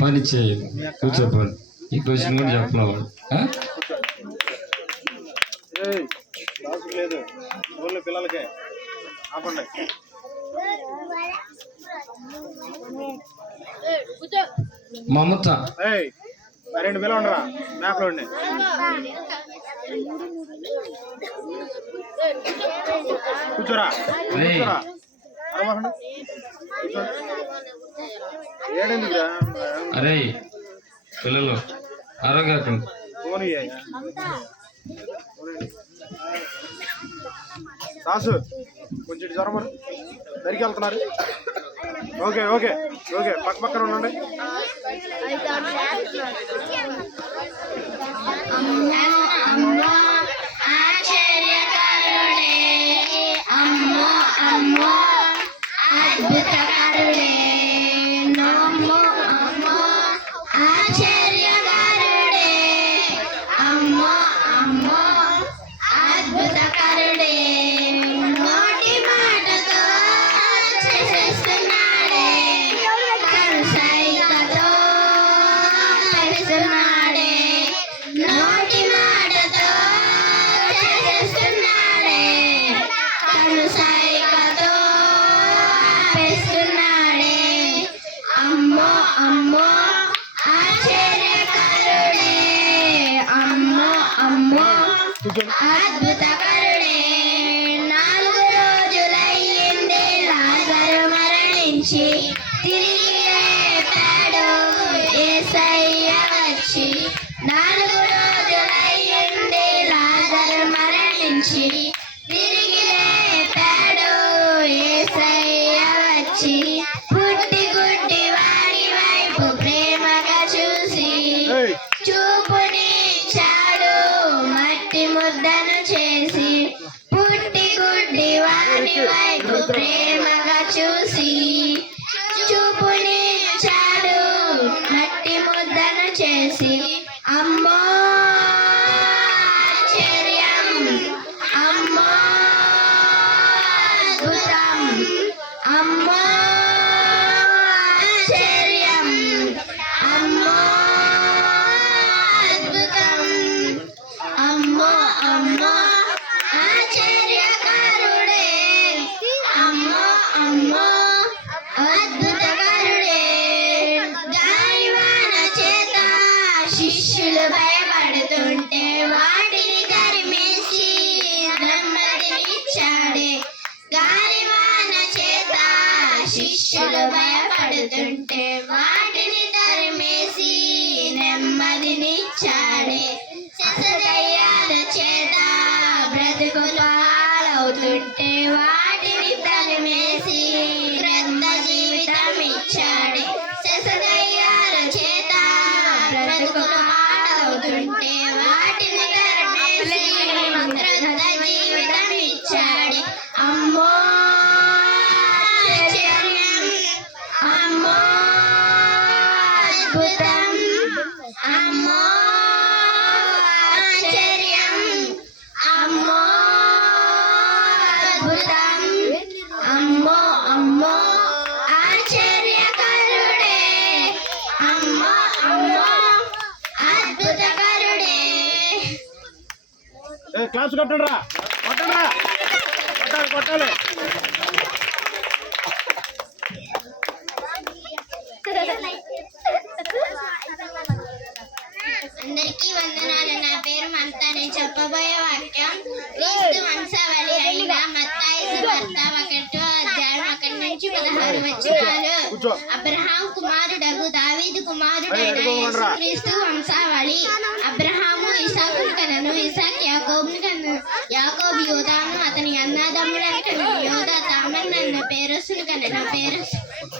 పని చేయను. కూర్చోపోండి. ఈ క్వశ్చన్ కూడా చెప్పలేవాడు. పిల్లలకే మమత 2 పిల్లలు ఉండరా మేకలు ఉండి కూర్చోరా అరే పిల్లలు అరగాకండి. దాసు కొంచెం జ్వరం మరి దరికి వెళ్తున్నారు. ఓకే ఓకే ఓకే పక్క పక్కన ఉండండి. కూర్చోండి. అద్భుతకరుడే 4 రోజులయ్యింది లాజరు మరణించి తిరిగి లేపాడు యేసయ్య వచ్చి 4 రోజులయ్యింది లాజరు మరణించి తిరిగి లేపాడు యేసయ్య వచ్చి పుట్టి గుడ్డి వారి వైపు ప్రేమగా చూసి ఏయ్, చూపునిచ్చాడు మట్టి ముద్దను చేసి పుట్టి గుడ్డి వారి వైపు ప్రేమగా చూసి చూపునిచ్చాడు మట్టి ముద్దను చేసి అమ్మో ఆశ్చర్యం అమ్మో అద్భుతం అమ్మో ఆశ్చర్యం అమ్మో అద్భుతం అమ్మో అమ్మో ఆశ్చర్యకరుడే అమ్మో అమ్మో అద్భుతకరుడే గాలివాన చేత శిష్యులు భయపడుతుంటే వాటిని తరిమేసి నెమ్మదినిచ్చాడే గాలివాన చేత శిష్యులు భయపడుతుంటే వాటిని తరిమేసి నెమ్మదినిచ్చాడే శశదయ్యాల చేత బ్రతుకులు హాలవుతుంటే వాటిని తరిమేసి క్రొత్త జీవితం ఇచ్చాడే శశదయ్యాల చేత బ్రతుకులు హాలవుతుంటే వాటిని తరిమేసి క్రొత్త జీవితం ఇచ్చాడే అమ్మో ఆశ్చర్యం అమ్మో అద్భుతం అమ్మో ఆశ్చర్యం అమ్మో అద్భుతం అమ్మో అమ్మో ఆశ్చర్యకరుడే అమ్మో అమ్మో అద్భుతకరుడే. క్లాస్ కొట్టండి రా, కొట్టండి రా, కొట్టాలి కొట్టాలి. అందరికీ వందనాలు. నా పేరు మమత. నేను చెప్పబోయే వాక్యం క్రీస్తు వంశావళి అయిన మత్తాయి సువార్త 1వ అధ్యాయం 1 నుంచి 16 వచనాలు. అబ్రహాం కుమారుడగు దావీదు కుమారుడైన యేసుక్రీస్తు వంశావళి. అబ్రహాము ఇసాకును కనెను, ఇసాకు యాకోబును కనెను, యాకోబు యోదాను అతని అన్నదమ్ములను కనెను, యోదా తామరు అన్న పేరోసును కనెను,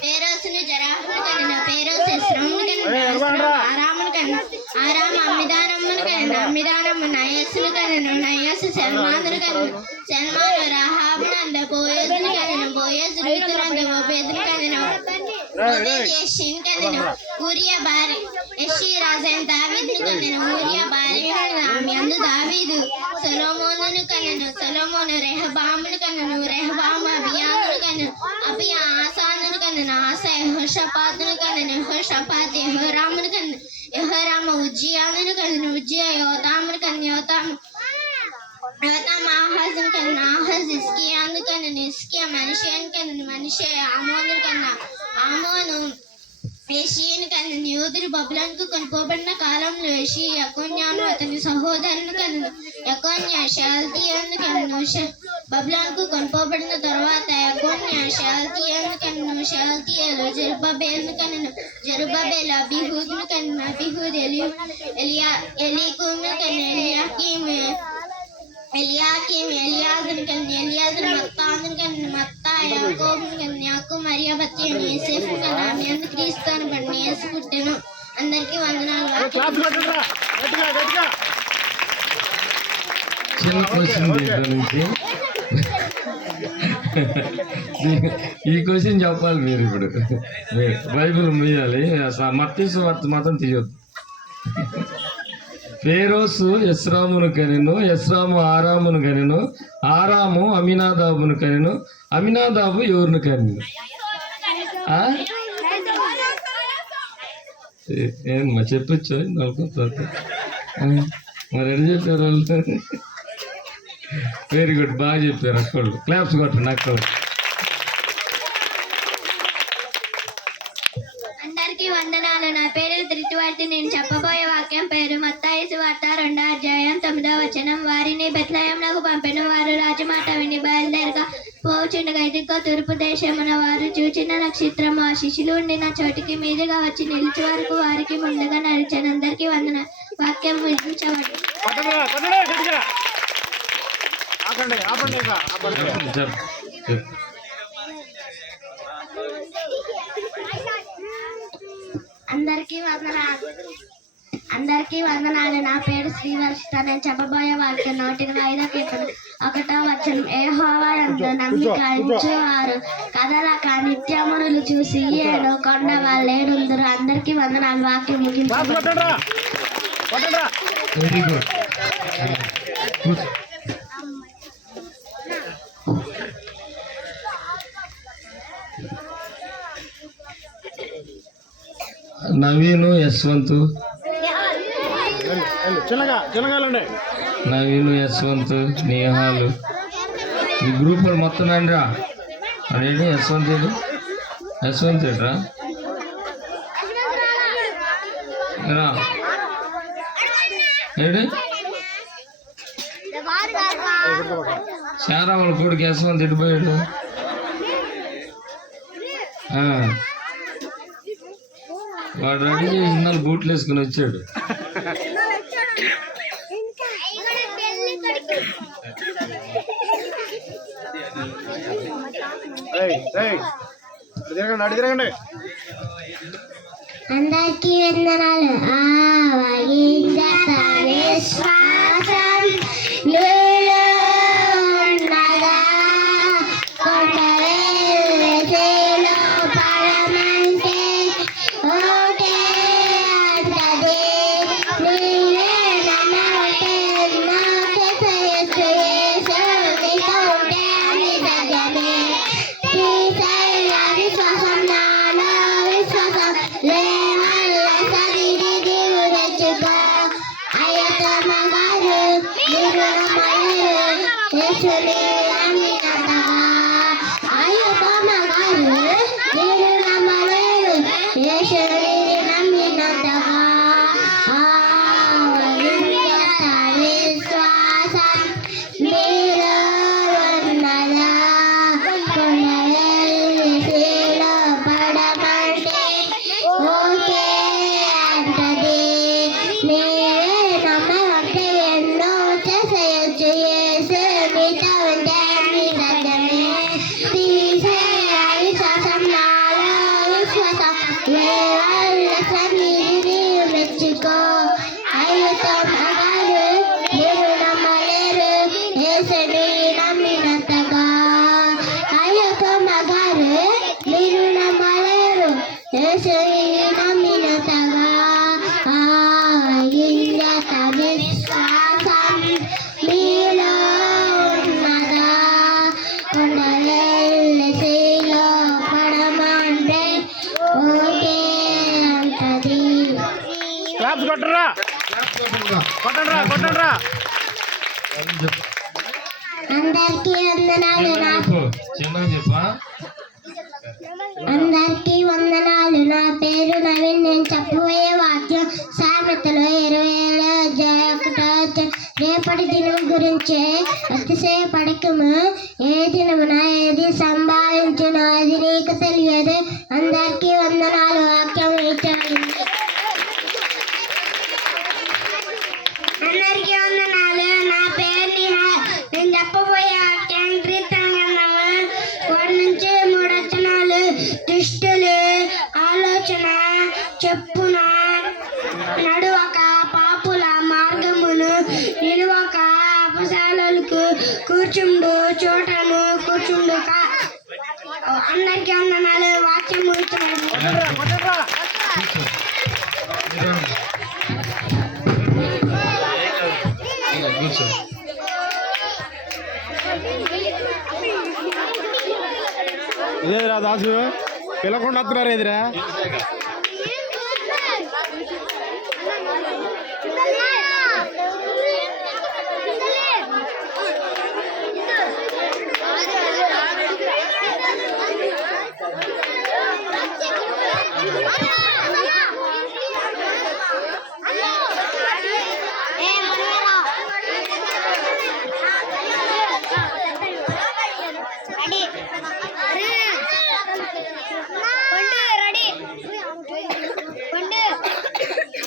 పేరోసును జరాహును కనెను, పేరోసు ఎస్రోమును కనెను, ఎస్రోము ఆరామును కనెను, ఆరాము అమ్మిదానమ్మును కనెను, అమ్మిదానమ్ము నయస్సును కనెను, నయస్సు సల్మానును కనెను, సల్మాను రహాబును అంద బోయజును కనెను, బోయజు రీతును అంద ఓబేదును కనెను, ఓబేదు యెష్షీని కనెను, ఊరియా భార్య యెష్షీ రాజైన దావీదును కనెను, ఊరియా భార్య ఆమె యందు దావీదు సొలొమోనును కనెను, సొలొమోను రెహబామును కనెను, రెహబాము అబియాను కనెను, అబియా ఆసానును కనెను, ఆసా యెహోషాపాతును కనెను, యెహోషాపాతు యెహోరామును కనెను, యెహోరాము ఉజ్జియాను కనెను, ఉజ్జియా యోతామును కనెను, యోతాము ఆహాజును కనెను, ఆహాజు హిజ్కియాను కనెను, హిజ్కియా మనష్షేను కనెను, మనష్షే ఆమోనును కనెను, ఆమోను యోషీయును కనెను. యూదులు బబులోనుకు కొనుపోబడిన కాలంలో యోషీ యెకొన్యాను అతని సహోదరులను కనెను, యెకొన్యా షయల్తీయేలును కనెను. బబులోనుకు కొనుపోబడిన తరువాత యెకొన్యా షయల్తీయేలును కనెను, షయల్తీయేలు జెరుబ్బబేలును కనెను, జెరుబ్బబేలు అబీహూదును కనెను, అబీహూదు ఎలీకూమును కనెను, ఎలియాకీము ఎలియాజరును కనెను, ఎలియాజరు మత్తానును కనెను, మత్తా యాకోబును కనెను, యాకోబు మరియ భర్త అయిన యోసేపును కనెను, ఆమె యందు క్రీస్తు అనబడిన యేసు పుట్టెను. అందరికీ వందనాలు. క్లాస్ కొట్టండి రా, గట్టిగా గట్టిగా. చిన్న క్వశ్చన్ దీంట్లో నుంచి ఈ క్వశ్చన్ చెప్పాలి మీరు. ఇప్పుడు మీరు బైబిల్ ముయ్యాలి, మత్తయి సువార్త మాత్రం తీయొద్దు. ఫేరోసు ఎస్రామును కనెను, ఎస్రాము ఆరామును కనెను, ఆరాము అమినాదాబును కనెను, అమినాదాబు ఎవరిని కనెను? ఏమమ్మా చెప్పొచ్చు నాకు మరి ఎడ చెప్పారు వాళ్ళు? వెరీ గుడ్, బాగా చెప్పారు అక్కళ్ళు. క్లాప్స్ కొట్టండి అక్కళ్ళు. అందరికీ వందనాలు. నా పేరు త్రిటివర్తి. నేను చెప్పబోయే వాక్యం పేరు మత్తాయి వార్త 2వ అధ్యాయం 9వ వచనం. వారిని బెత్లెహేమునకు పంపెను. వారు రాజమాట విని బయలుదేరగా పోవుచుండగా ఇదిగో తూర్పు దేశమున వారు చూచిన నక్షత్రము ఆ శిష్యులు ఉండిన చోటికి మీదుగా వచ్చి నిలిచి వరకు వారికి ముందుగా నడిచాను. అందరికీ వందన. వాక్యం విధించబడి అందరికీ వందనాలు. నా పేరు శ్రీవర్షిత. నేను చెప్పబోయే వాక్యం 105వ కీర్తన 1వ వచనం. యెహోవా యందు నమ్మిక ఉంచువారు కదలక నిత్యమునులు చూసి ఏడు కొండ వాళ్ళేడుందరు. అందరికీ వందనాలు. వాక్యం ముగింపు. Very good. నవీను యశ్వంత్, నవీను యశ్వంత్ నేహాలు ఈ గ్రూపులు మొత్తం రండి రా. అదేంటి యశ్వంత్ ఏడు? యశ్వంత్ ఏట్రా రా ఏడు? శారా వాళ్ళ కొడుకు యశ్వంత్ ఎడిపోయాడు. వాడు రెడీ చేసి ఇన్నాళ్ళు బూట్లు వేసుకుని వచ్చాడు. అందరికీ వందనాలు. విశ్వాసం నీలో ఉన్నదా కొండలో పడమంటే ఓకే అంటది. నీవే నమ్మటే నాకే సయస్సు నీతో ఉంటే అని సత్యమే. విశ్వాసం నాలో విశ్వాసం లేవల్ల సరిది నీవు తెచ్చుకో. అయ్యతో మగారు మీరు నమ్మలేరు యేసుని నమ్మినంతగా. అయ్యతో మగారు మీరు నమ్మలేరు యేసుని నమ్మినంతగా. విశ్వాసం మీలో ఉన్నదా కొండలో పడమంటే ఓకే అంటది. నీవే నమ్మకంటే ఎన్నో చేసేయచ్చు. యేసు మీతో ఉంటే అన్ని సత్యమే. తీసే విశ్వాసం నాలో విశ్వాసం లేవల్ల సన్నిధి మెచ్చుకో. అయ్యతో మగారు మీరు నమ్మలేరు యేసుని నమ్మినంతగా. అయ్యతో మగారు మీరు నమ్మలేరు యేసుని నమ్మినంతగా. ఇంత విశ్వాసం మీలో ఉన్నదా కొండలో పడమంటే ఓకే అంటది. అందరికీ వందనాలు. చిన్నగా చెప్పా. అందరికీ వందనాలు. నా పేరు నవీన్. నేను చెప్పబోయే వాక్యం సామెతలు 27వ అధ్యాయం 1వ వచనం. రేపటి దినం గురించి అతిశయపడకము. ఏ దినమున ఏది సంభావించునో అది నీకు తెలియదు. అందరికీ వందనాలు. వాక్యం ఇచ్చాను. అందరికీ వందనాలు. నా పేరు నిహాల్. నేను చెప్పబోయే వాక్యం కీర్తన గ్రంథము 1 నుంచి 3 వచనాలు. దుష్టులు ఆలోచన చెప్పున నడువక పాపుల మార్గమును నిలువక అపసాలకు కూర్చుండు చోటను కూర్చుండుక. అందరికీ వందనాలు. వాక్యం ముగించబడింది. కూర్చో. ఇదేదిరా దాసు పిలకుండా వస్తున్నారు ఎదురా.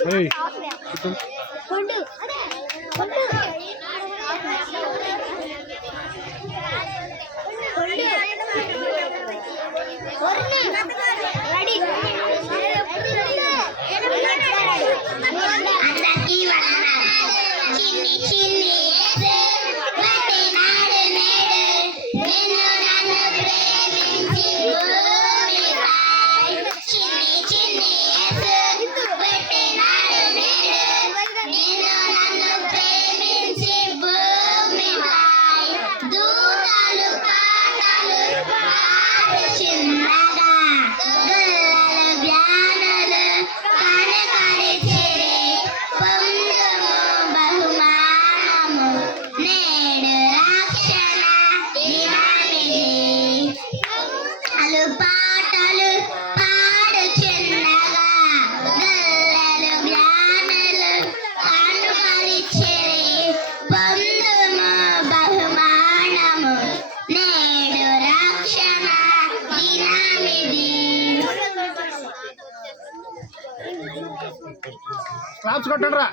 ఏయ్ అందరికీ వందనాలు. చిన్ని చిన్ని యేసు పుట్టినాడు నేడు, నిన్ను నన్ను ప్రేమించి భూమిపై. చిన్ని చిన్ని యేసు పుట్టినాడు నేడు, నిన్ను నన్ను ప్రేమించి భూమిపై. దూతలు పాటలు పాడుచున్నగా, గొల్లలు జ్ఞానులు కనకరిచిరి. పొందుము బహుమానము, నేడు రక్షణ దినమిది. అలు పాటలు పాడుచున్నగా, గొల్లలు జ్ఞానులు కనకరిచిరి. పొందుము బహుమానము, నేడు రక్షణ దినమిది. క్లాప్స్ కొట్టండి రా.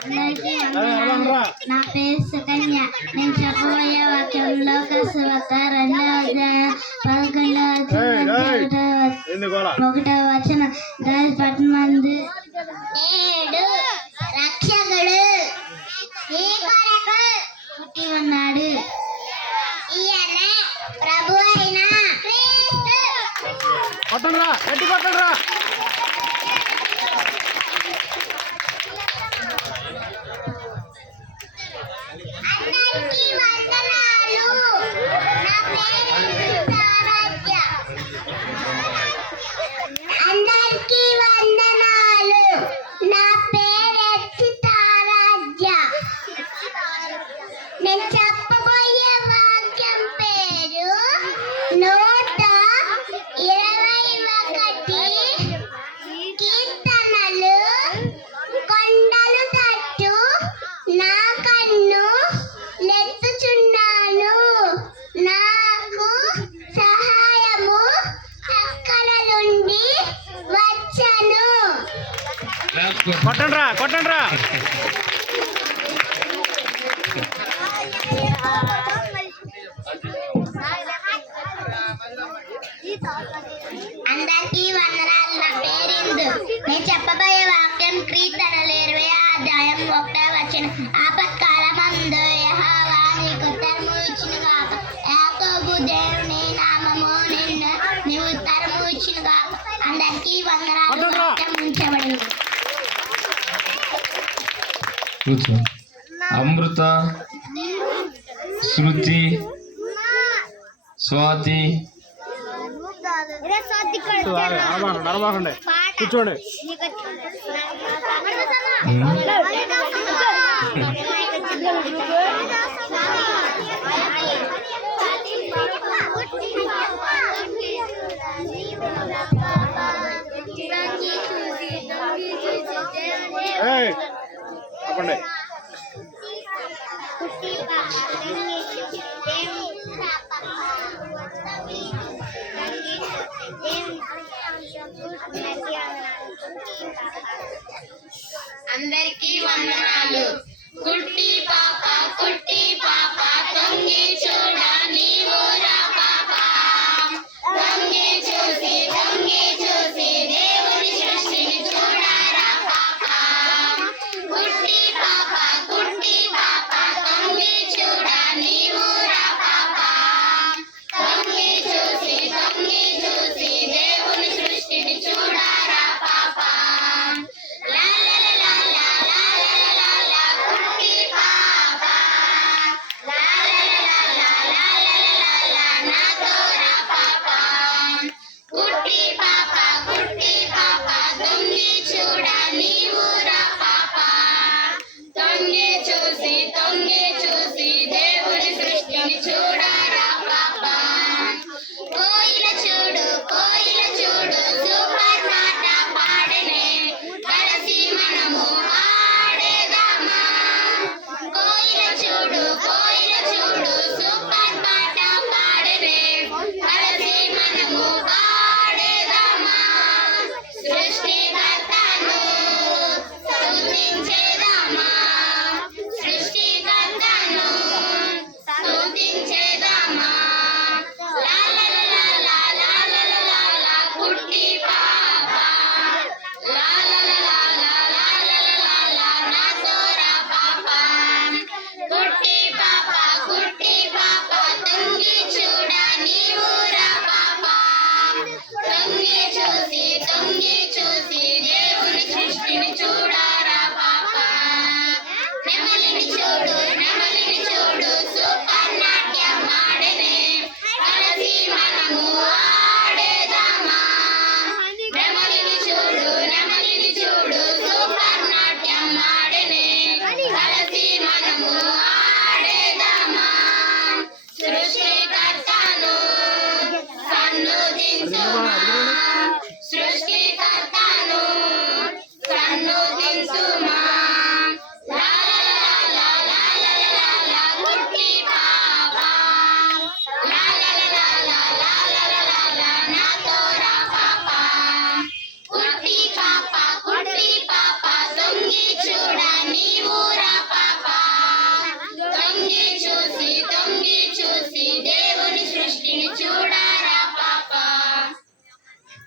అందరికీ వందనాలు. నా పేరు సుకన్య. నేను చెప్పబోయే వాక్యం లోకసువార్త 2వ అధ్యాయం 11వ వచనం. పట్టణమందు నేడు రక్షకుడు ఈ కొరకు పుట్టి ఉన్నాడు. ఈయనే ప్రభు అయిన క్రీస్తు. కొట్టండి రా, గట్టి కొట్టండి రా. అందరికీ వందనాలు. నా పేరు సారాధ్య. అందరికీ వందనాలు. నా పేరు సారాధ్య. నేను చెప్పబోయే వాక్యం పేరు 121 కీర్తనలు. కొండలు తట్టు నా కన్ను నెత్తుచున్నాను, నాకు సహాయము పక్కల నుండి వచ్చను. కొట్టండి రా, కొట్టండి రా. అందరికీ వందనాలు. నా పేరు ఇందు. నేను చెప్పబోయే వాక్యం కీర్తనలు 20వ అధ్యాయం 1వ వచనం. ఆపత్కాలమందు యెహోవా నీకు ఉత్తరము ఇచ్చును గాక. యాకోబు దేవుని నామము నిన్ను నీవు ఉత్తరము ఇచ్చును గాక. అందరికీ వందనాలు. వాక్యం ఉంచబడింది. కూర్చో. అమృత, శృతి, స్వాతి, నడబాకండి, కూర్చోండి. ఏయ్ చెప్పండి. అందరికీ వందనాలు. కుట్టి పాప కుట్టి పాప తొంగి చూడ నీవు రా పాప. తొంగి చూసి దేవుని సృష్టిని చూడరా పాప. కుట్టి పాప తొంగి చూడ నీవు రా పాప. తొంగి చూసి దేవుని సృష్టిని చూడరా పాప. లా లా లా లా లా లా లా లా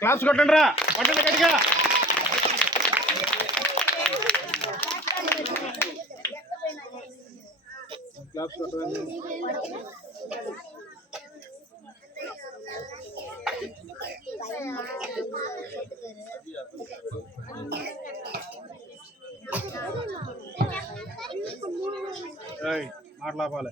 క్లాప్స్ కొట్టండి రా, కొట్టండి గట్టిగా. క్లాప్స్ కొట్టండి. మాట్లాడాలి.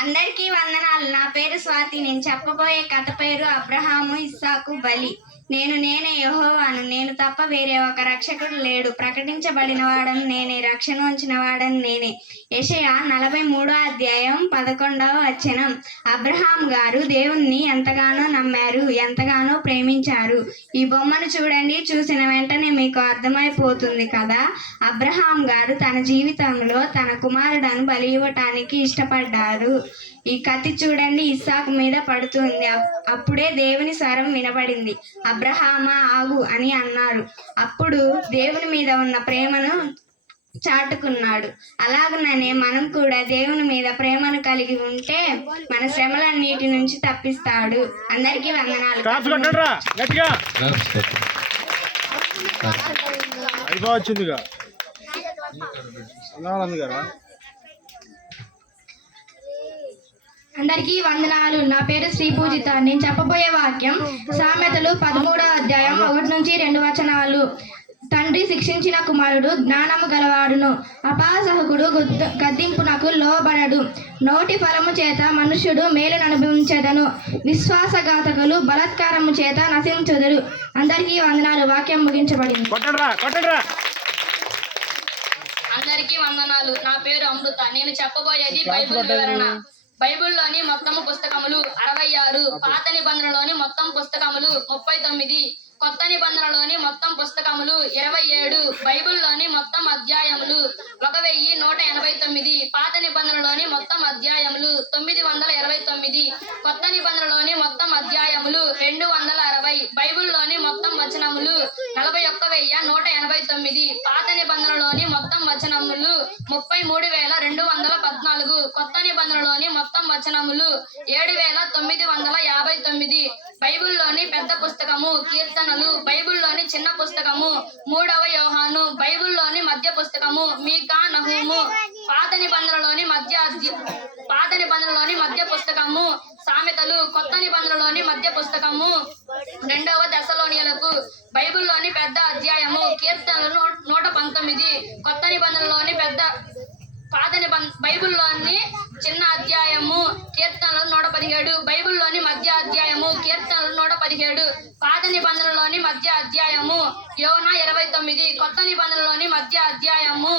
అందరికీ వందనాలు. నా పేరు స్వాతి. నేను చెప్పబోయే కథ పేరు అబ్రహాము ఇస్సాకు బలి. నేనే యెహోవాను, నేను తప్ప వేరే ఒక రక్షకుడు లేడు. ప్రకటించబడిన వాడను నేనే, రక్షణ ఉంచిన వాడను నేనే. యెషయా 43:11. అబ్రహాం గారు దేవుణ్ణి ఎంతగానో నమ్మారు, ఎంతగానో ప్రేమించారు. ఈ బొమ్మను చూడండి, చూసిన వెంటనే మీకు అర్థమైపోతుంది కదా. అబ్రహాం గారు తన జీవితంలో తన కుమారుడను బలి ఇవ్వటానికి ఇష్టపడ్డారు. ఈ కత్తి చూడండి, ఇస్సాకు మీద పడుతుంది. అప్పుడే దేవుని స్వరం వినబడింది. అబ్రహామా ఆగు అని అన్నారు. అప్పుడు దేవుని మీద ఉన్న ప్రేమను చాటుకున్నాడు. అలాగనే మనం కూడా దేవుని మీద ప్రేమను కలిగి ఉంటే మన శ్రమలన్నిటి నుంచి తప్పిస్తాడు. అందరికీ వందనాలు. అయిపోవచ్చిందిగా గారా. అందరికీ వందనాలు. నా పేరు శ్రీ పూజిత. నేను చెప్పబోయే వాక్యం సామెతలు 13:1-2. తండ్రి శిక్షించిన కుమారుడు జ్ఞానము గలవాడును, అపాసహకుడు గద్దింపునకు లోబడడు. నోటి ఫలము చేత మనుష్యుడు మేలును అనుభవించెదను, విశ్వాసఘాతకులు బలాత్కారము చేత నశించుదురు. అందరికీ వందనాలు. వాక్యం ముగించబడింది. అందరికీ వందనాలు. నా పేరు అమృత. నేను చెప్పబోయేది బైబిల్ వివరణ. బైబిల్లోని మొత్తము పుస్తకములు 66, పాత నిబంధనలోని మొత్తం పుస్తకములు 39, కొత్త నిబంధనలోని మొత్తం పుస్తకములు 27, బైబిల్లోని మొత్తం అధ్యాయములు 1189, పాత నిబంధనలోని మొత్తం అధ్యాయములు 929, కొత్త నిబంధనలోని మొత్తం అధ్యాయములు 260, బైబిల్లోని మొత్తం వచనములు 41,189, పాత నిబంధనలోని మొత్తం వచనములు 33,214, కొత్త నిబంధనలోని మొత్తం వచనములు 7,959, బైబిల్లోని పెద్ద పుస్తకము కీర్తనలు, బైబిల్లోని చిన్న పుస్తకము 3వ యోహాను, బైబిల్లోని మధ్య పుస్తకము మీకా నహూము, పాత నిబంధనలోని మధ్య పుస్తకము సామెతలు, కొత్త నిబంధనలోని మధ్య పుస్తకము 2వ దెస్సలోనియులకు, బైబిల్లోని పెద్ద అధ్యాయము కీర్తనలు 119, కొత్త నిబంధనలోని బైబిల్లోని చిన్న అధ్యాయము కీర్తనలు 117, బైబిల్లోని మధ్య అధ్యాయము కీర్తనలు 117, పాత నిబంధనలోని మధ్య అధ్యాయము యోనా 29, కొత్త నిబంధనలోని మధ్య అధ్యాయము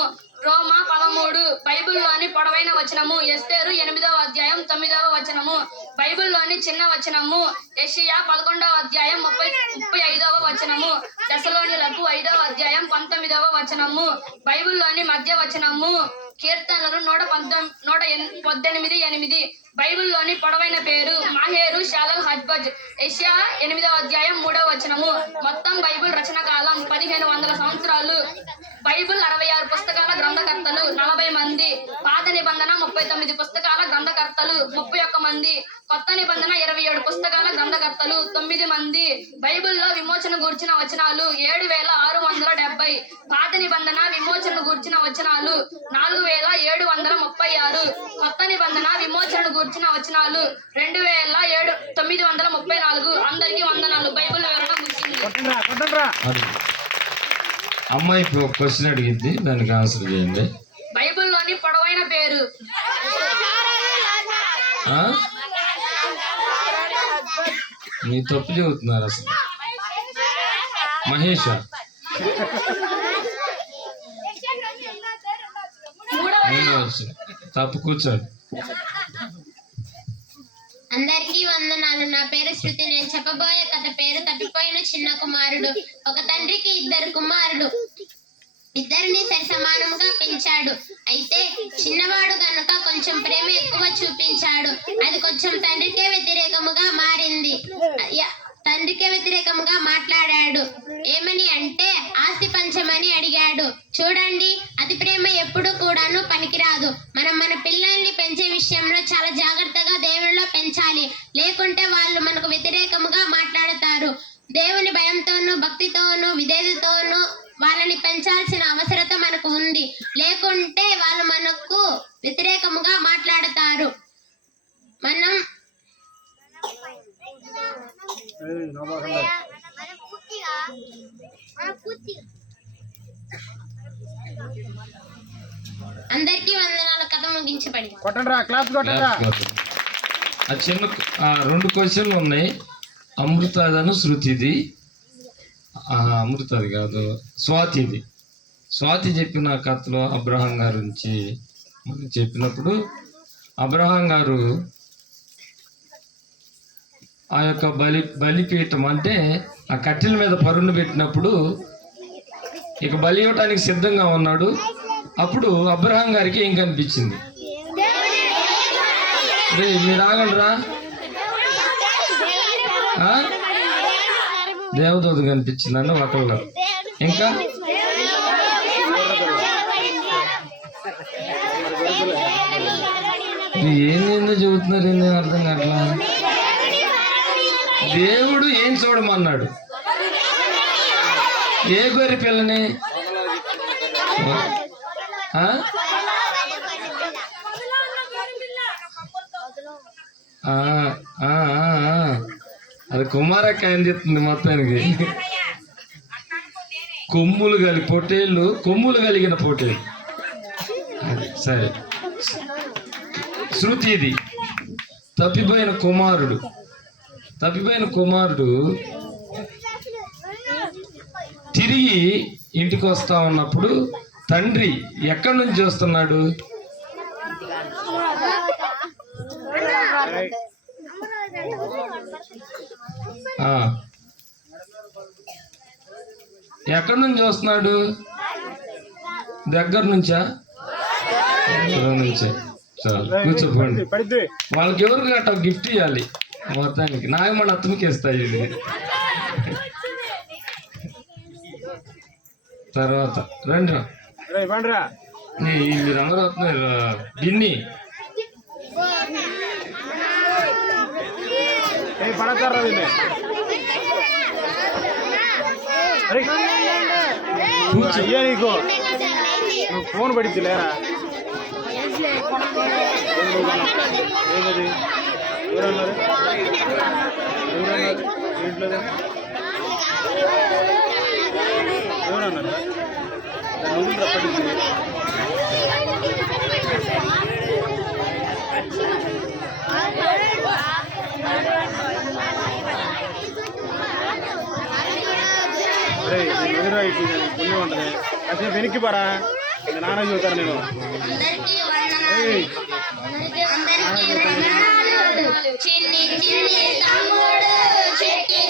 రోమా 13, బైబిల్లోని పొడవైన వచనము ఎస్తేరు 8వ అధ్యాయం 9వ వచనము, బైబిల్లోని చిన్న వచనము యెషయా 11వ అధ్యాయం 35వ వచనము, దెస్సలోనియులకు 5వ అధ్యాయం 19వ వచనము, బైబిల్లోని మధ్య వచనము కీర్తనలు 118, బైబిల్లోని పొడవైన పేరు మాహేరు షాలల్ హజ్బజ్, యెషయా 8వ అధ్యాయం 3వ వచనము. మొత్తం బైబిల్ రచన కాలం 1500 సంవత్సరాలు. బైబిల్ 66 పుస్తకాల గ్రంథకర్తలు 40 మంది, పాత నిబంధన 39 పుస్తకాల గ్రంథకర్తలు 31 మంది, కొత్త నిబంధన 27 పుస్తకాల గ్రంథకర్తలు 9 మంది. బైబిల్లో విమోచన గూర్చిన వచనాలు 7,670, పాత నిబంధన విమోచన గూర్చిన వచనాలు 4,736, కొత్త నిబంధన విమోచన గూర్చిన వచనాలు 2,934. అందరికీ వందనాలు. బైబిల్ వివరణ ముగిసింది. అమ్మాయి ఇప్పుడు ఒక క్వశ్చన్ అడిగింది, దానికి ఆన్సర్ చేయండి. బైబిల్లోని పొడవైన పేరు మీ తప్పు చెబుతున్నారు అసలు. మహేష్ తప్పు కూర్చోండి. అందరికీ వందనాలు. నా పేరు శృతి. నేను చెప్పబోయే కథ పేరు తప్పిపోయిన చిన్న కుమారుడు. ఒక తండ్రికి 2 కుమారులు. ఇద్దరిని సరి సమానంగా పెంచాడు. అయితే చిన్నవాడు గనుక కొంచెం ప్రేమ ఎక్కువ చూపించాడు. అది కొంచెం తండ్రికే వ్యతిరేకముగా మాట్లాడాడు. ఏమని అంటే ఆస్తి పంచమని అడిగాడు. చూడండి, అతి ప్రేమ ఎప్పుడు కూడాను పనికిరాదు. మనం మన పిల్లల్ని పెంచే విషయంలో చాలా జాగ్రత్తగా దేవునిలో పెంచాలి. లేకుంటే వాళ్ళు మనకు వ్యతిరేకముగా మాట్లాడతారు. దేవుని భయంతోనూ భక్తితోనూ విధేయతతోనూ వాళ్ళని పెంచాల్సిన అవసరత మనకు ఉంది. లేకుంటే వాళ్ళు మనకు వ్యతిరేకముగా మాట్లాడతారు. మనం అందరికీ వందనాల కథ ముగించబడింది. కొట్టండి క్లాస్ కొట్టండి. ఆ చిన్న 2 క్వశ్చన్లు ఉన్నాయి. అమృతను శృతిది, అమృతది కాదు స్వాతిది. స్వాతి చెప్పిన కథలో అబ్రహాం గారి నుంచి మనం చెప్పినప్పుడు అబ్రహాం గారు ఆ యొక్క బలిపీఠం అంటే ఆ కట్టెల మీద పరుండు పెట్టినప్పుడు ఇక బలి ఇవ్వటానికి సిద్ధంగా ఉన్నాడు. అప్పుడు అబ్రహాం గారికి ఏం కనిపించింది? మీరు ఆగండిరా. దేవదూత కనిపించిందండి ఒకళ్ళు. ఇంకా ఏందేందో చెబుతున్నారు, ఏందో అర్థం కావట్లా. దేవుడు ఏం చూడమన్నాడు? ఏ గొర్రె పిల్లని? అది కుమారక్క ఏం చెప్తుంది మొత్తానికి. కొమ్ములు కలిగిన పొట్టేళ్ళు. సరే, శృతిది తప్పిపోయిన కుమారుడు తిరిగి ఇంటికి వస్తా ఉన్నప్పుడు తండ్రి ఎక్కడి నుంచి వస్తున్నాడు? ఎక్కడి నుంచి వస్తున్నాడు? దగ్గర నుంచా? కూర్చోపోండి. వాళ్ళకి ఎవరికి గట్ట గిఫ్ట్ ఇవ్వాలి. మొత్తానికి నాగమణి అత్తమికి ఇస్తాయి ఇది. తర్వాత రండి మీరందరూ వస్తున్నారు. గిన్ని నీకు ఫోన్ పడిద్ది లేరా? ఏమది ఎవరన్నారు? ఇంట్లో ఎవరన్నారు? పడిద్ది. పుణ్యం ఉంటుంది. అసలు వెనక్కి పరా, నాన్న చూతారు. నేను చిన్ని చిన్ని తమ్ముడు చెట్టి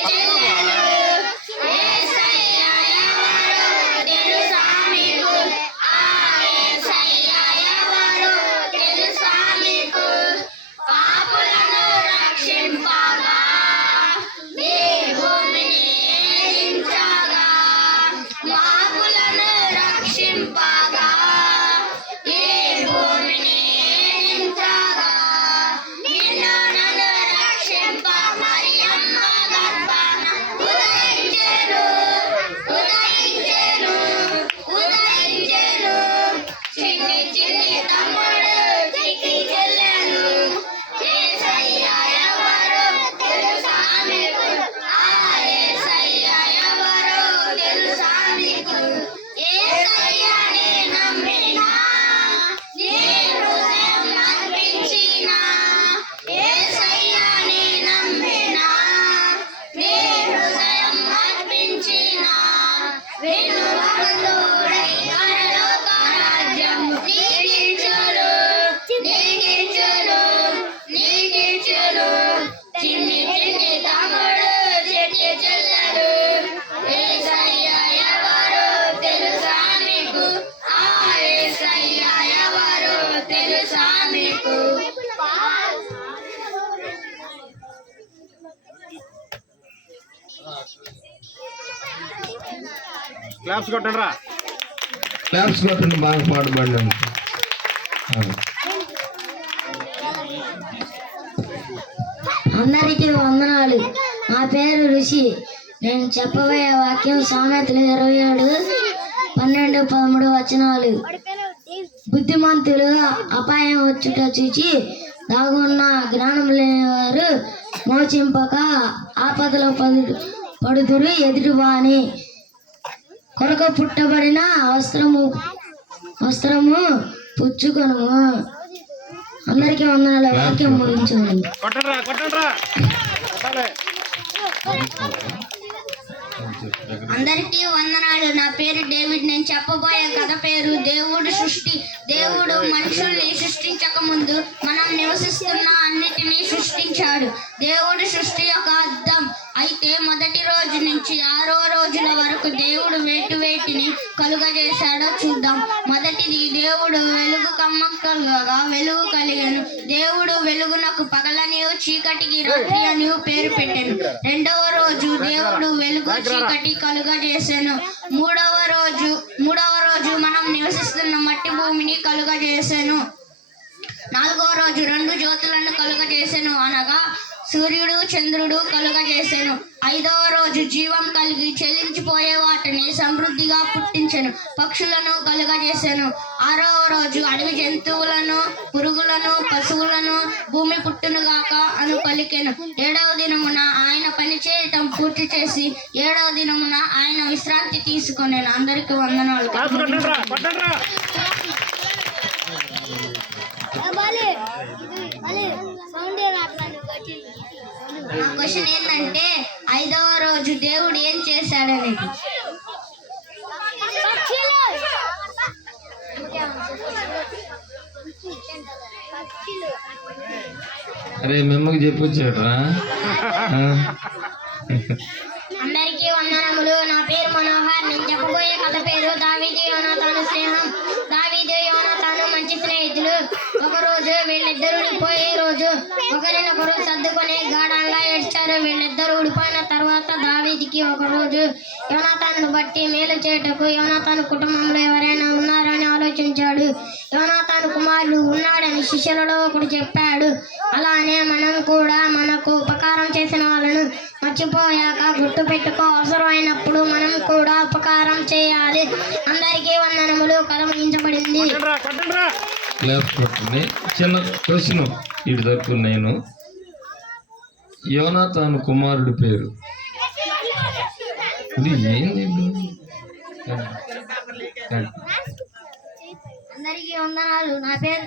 క్లాప్స్ కొట్టండి రా. క్లాప్స్ కొట్టండి, బాగా పాడుబడి. అందరికీ వందనాలు. నా పేరు ఋషి. నేను చెప్పబోయే వాక్యం సామెతలు 27:12-13 వచనాలు. బుద్ధిమంతులు అపాయం వచ్చుట చూచి దాగున్న జ్ఞానం లేని వారు మోచింపక ఆపదలో పడుదురు. ఎదుటివాని కొరకు పుట్టబడిన వస్త్రము పుచ్చుకొను. అందరికీ వందనాల. వాక్యం ముగించండి. కొట్టండ్రా కొట్టండ్రా కొట్టాలి. అందరికీ వందనాలు. నా పేరు డేవిడ్. నేను చెప్పబోయే కథ పేరు దేవుడు సృష్టి. దేవుడు మనుషుల్ని సృష్టించక ముందు మనం నివసిస్తున్న అన్నిటినీ సృష్టించాడు. దేవుడు సృష్టి యొక్క అర్థం. అయితే మొదటి రోజు నుంచి 6వ రోజుల వరకు దేవుడు వేటిని కలుగజేశాడో చూద్దాం. మొదటిది, దేవుడు వెలుగు కమ్మకలుగా వెలుగు కలిగెను. దేవుడు వెలుగునకు పగలనియు చీకటికి రాత్రి అని పేరు పెట్టెను. 2వ రోజు దేవుడు వెలుగు చీకటి కలుగజేసెను. మూడవ రోజు మనం నివసిస్తున్న మట్టి భూమిని కలుగజేసెను. 4వ రోజు 2 జ్యోతులను కలుగజేసెను, అనగా సూర్యుడు చంద్రుడు కలుగజేసెను. 5వ రోజు జీవం కలిగి చెల్లించిపోయే వాటిని సమృద్ధిగా పుట్టించెను, పక్షులను కలుగజేసెను. 6వ రోజు అడవి జంతువులను, పురుగులను, పశువులను భూమి పుట్టునుగాక అను పలికెను. 7వ దినమున ఆయన పని చేయటం పూర్తి చేసి 7వ దినమున ఆయన విశ్రాంతి తీసుకొనెను. అందరికీ వందనాలు. నా క్వశ్చన్ ఏంటంటే 5వ రోజు దేవుడు ఏం చేశాడనేది. అరే మిమ్మకి చెప్పొచ్చాడ్రా. అందరికీ వందనములు. నా పేరు మనోహర్. నేను చెప్పబోయే కథ పేరు దావీదు యోనాతాను స్నేహం. దావీదు యోనాతాను మంచి స్నేహితులు. ఒకరోజు వీళ్ళిద్దరూ పోయే రోజు ఒకరినొకరు సర్దుకొని గాఢంగా ఏడ్చారు. వీళ్ళిద్దరూ ఊడిపోయిన తర్వాత దావీదుకి ఒకరోజు యోనాతాను బట్టి మేలు చేయటకు యోనాతాను కుటుంబంలో ఎవరైనా ఉన్నారని ఆలోచించాడు. యోనాతాను కుమారుడు ఉన్నాడని శిష్యులలో ఒకడు చెప్పాడు. అలానే మనం కూడా మనకు ఉపకారం చేసిన వాళ్ళను మర్చిపోయాక గుర్తు పెట్టుకో. అవసరమైనప్పుడు మనం కూడా ఉపకారం చేయాలి. అందరికీ వందనములు. కథ ముగించబడింది. చిన్న క్వశ్చన్ ఇటు తక్కువ. నేను యోనాతాను కుమారుడి పేరు ఇది ఏంది? అందరికీ వందనాలు. నా పేరు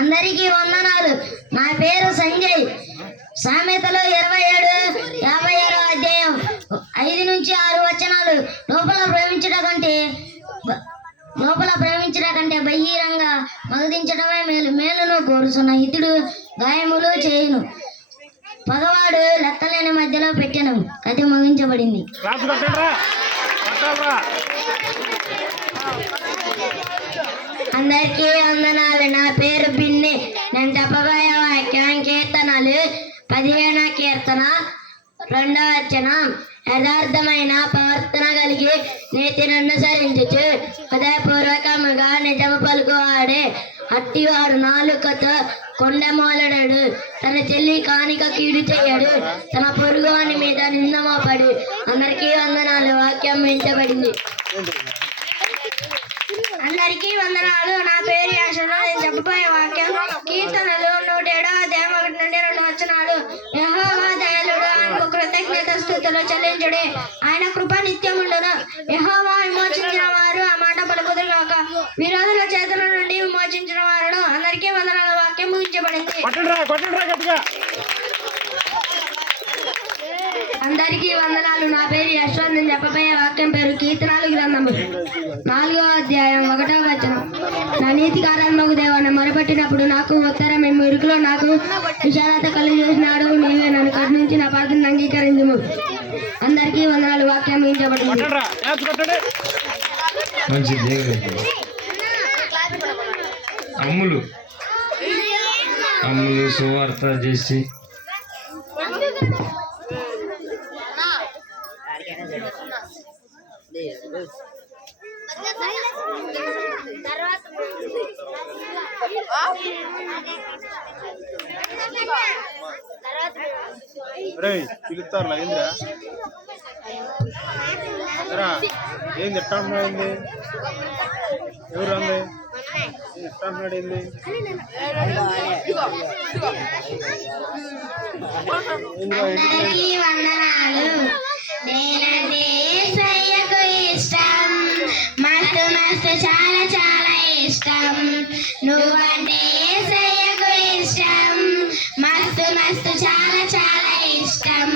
అందరికీ వందనాలు. నా పేరు సంజయ్. సామెతలు 27:56 అధ్యాయం 5-6 వచనాలు. లోపల ప్రేమించడం కంటే బహిరంగ మగదించడమే మేలు. మేలును కోరుచున్న హితుడు గాయములు చేయును. పగవాడు లెక్కలేని మధ్యలో పెట్టెను. కథ ముగించబడింది. అందరికీ వందనాలు. నా పేరు బిన్ని. నేను చెప్పబోయే వాక్యం కీర్తనలు 15వ కీర్తన 2వ వచనం. యథార్థమైన ప్రవర్తన కలిగి నీతిని అనుసరించుచు హృదయపూర్వకముగా నిజము పలుకువాడే అట్టివాడు నాలుకతో కొండెమోలడడు. తన చెల్లి కానిక కీడు చేయడు. తన పొరుగు వాని మీద నిందమోపడు. అందరికీ వందనాలు. వాక్యం వించబడింది. అందరికీ వందనాలు. నా పేరు యాషను. నేను చెప్పబోయే వాక్యం కీర్తనలు 107వ అధ్యాయం 1-2 వచనాలు. యెహోవా దయాళుడు, ఆయనకు కృతజ్ఞతాస్తుతులు చెల్లించుడి. ఆయన కృప నిత్యముండును. యెహోవా విమోచించిన వారు ఆ మాట పలుకుదురు గాక. విరోధుల చేతుల నుండి విమోచించిన వారును. అందరికీ వందనాలు. వాక్యం ముగించబడింది. అందరికీ వందనాలు. నా పేరు యశ్వంత్. నేను చెప్పబోయే వాక్యం పేరు కీర్తనాలు గ్రంథము 4వ అధ్యాయం 1వ వచనం. నా నీతికారాత్మకు దేవాన్ని మొరపెట్టినప్పుడు నాకు ఉత్తరం ఇరుకులో నాకు విశాలత కలిగేసినాడు. నీవే నన్ను కరుణించి నా ప్రార్థనను అంగీకరించుము. అందరికీ వందనాలు. వాక్యం ముగించబడింది. మంచిది. అమ్ములు సువార్త చేసి తర్వాత రే పిలుస్తారులా ఏందిరా రా ఏంది ఎట్టా అన్నాడు ఎవరు అంది ఎట్టా అన్నాడు ఏంది అందరికీ వందనాలు. నేనంటే యేసయ్యకు ఇష్టం, మస్తు మస్తు చాలా చాలా ఇష్టం. నువ్వంటే యేసయ్యకు ఇష్టం, మస్తు మస్తు చాలా చాలా ఇష్టం.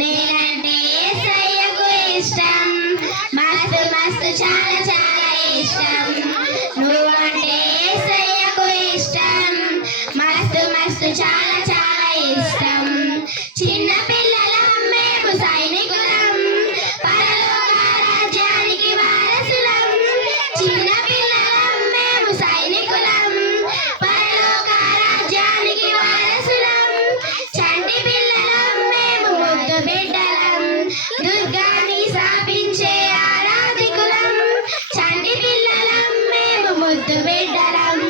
నేనంటే యేసయ్యకు ఇష్టం, మస్తు మస్తు చాలా చాలా ఇష్టం. నువ్వంటే యేసయ్యకు ఇష్టం, మస్తు మస్తు చాలా చాలా ఇష్టం. చిన్న పిల్లలం మేము సైనికులం, పరలోక రాజ్యానికి వారసులం. చిన్న పిల్లలం మేము సైనికులం, పరలోక రాజ్యానికి వారసులం. చంటి పిల్లలం మేము ముద్దు బిడ్డలం, దుర్గాన్ని స్థాపించే ఆరాధికులం. చంటి పిల్లలం మేము ముద్దు బిడ్డలం,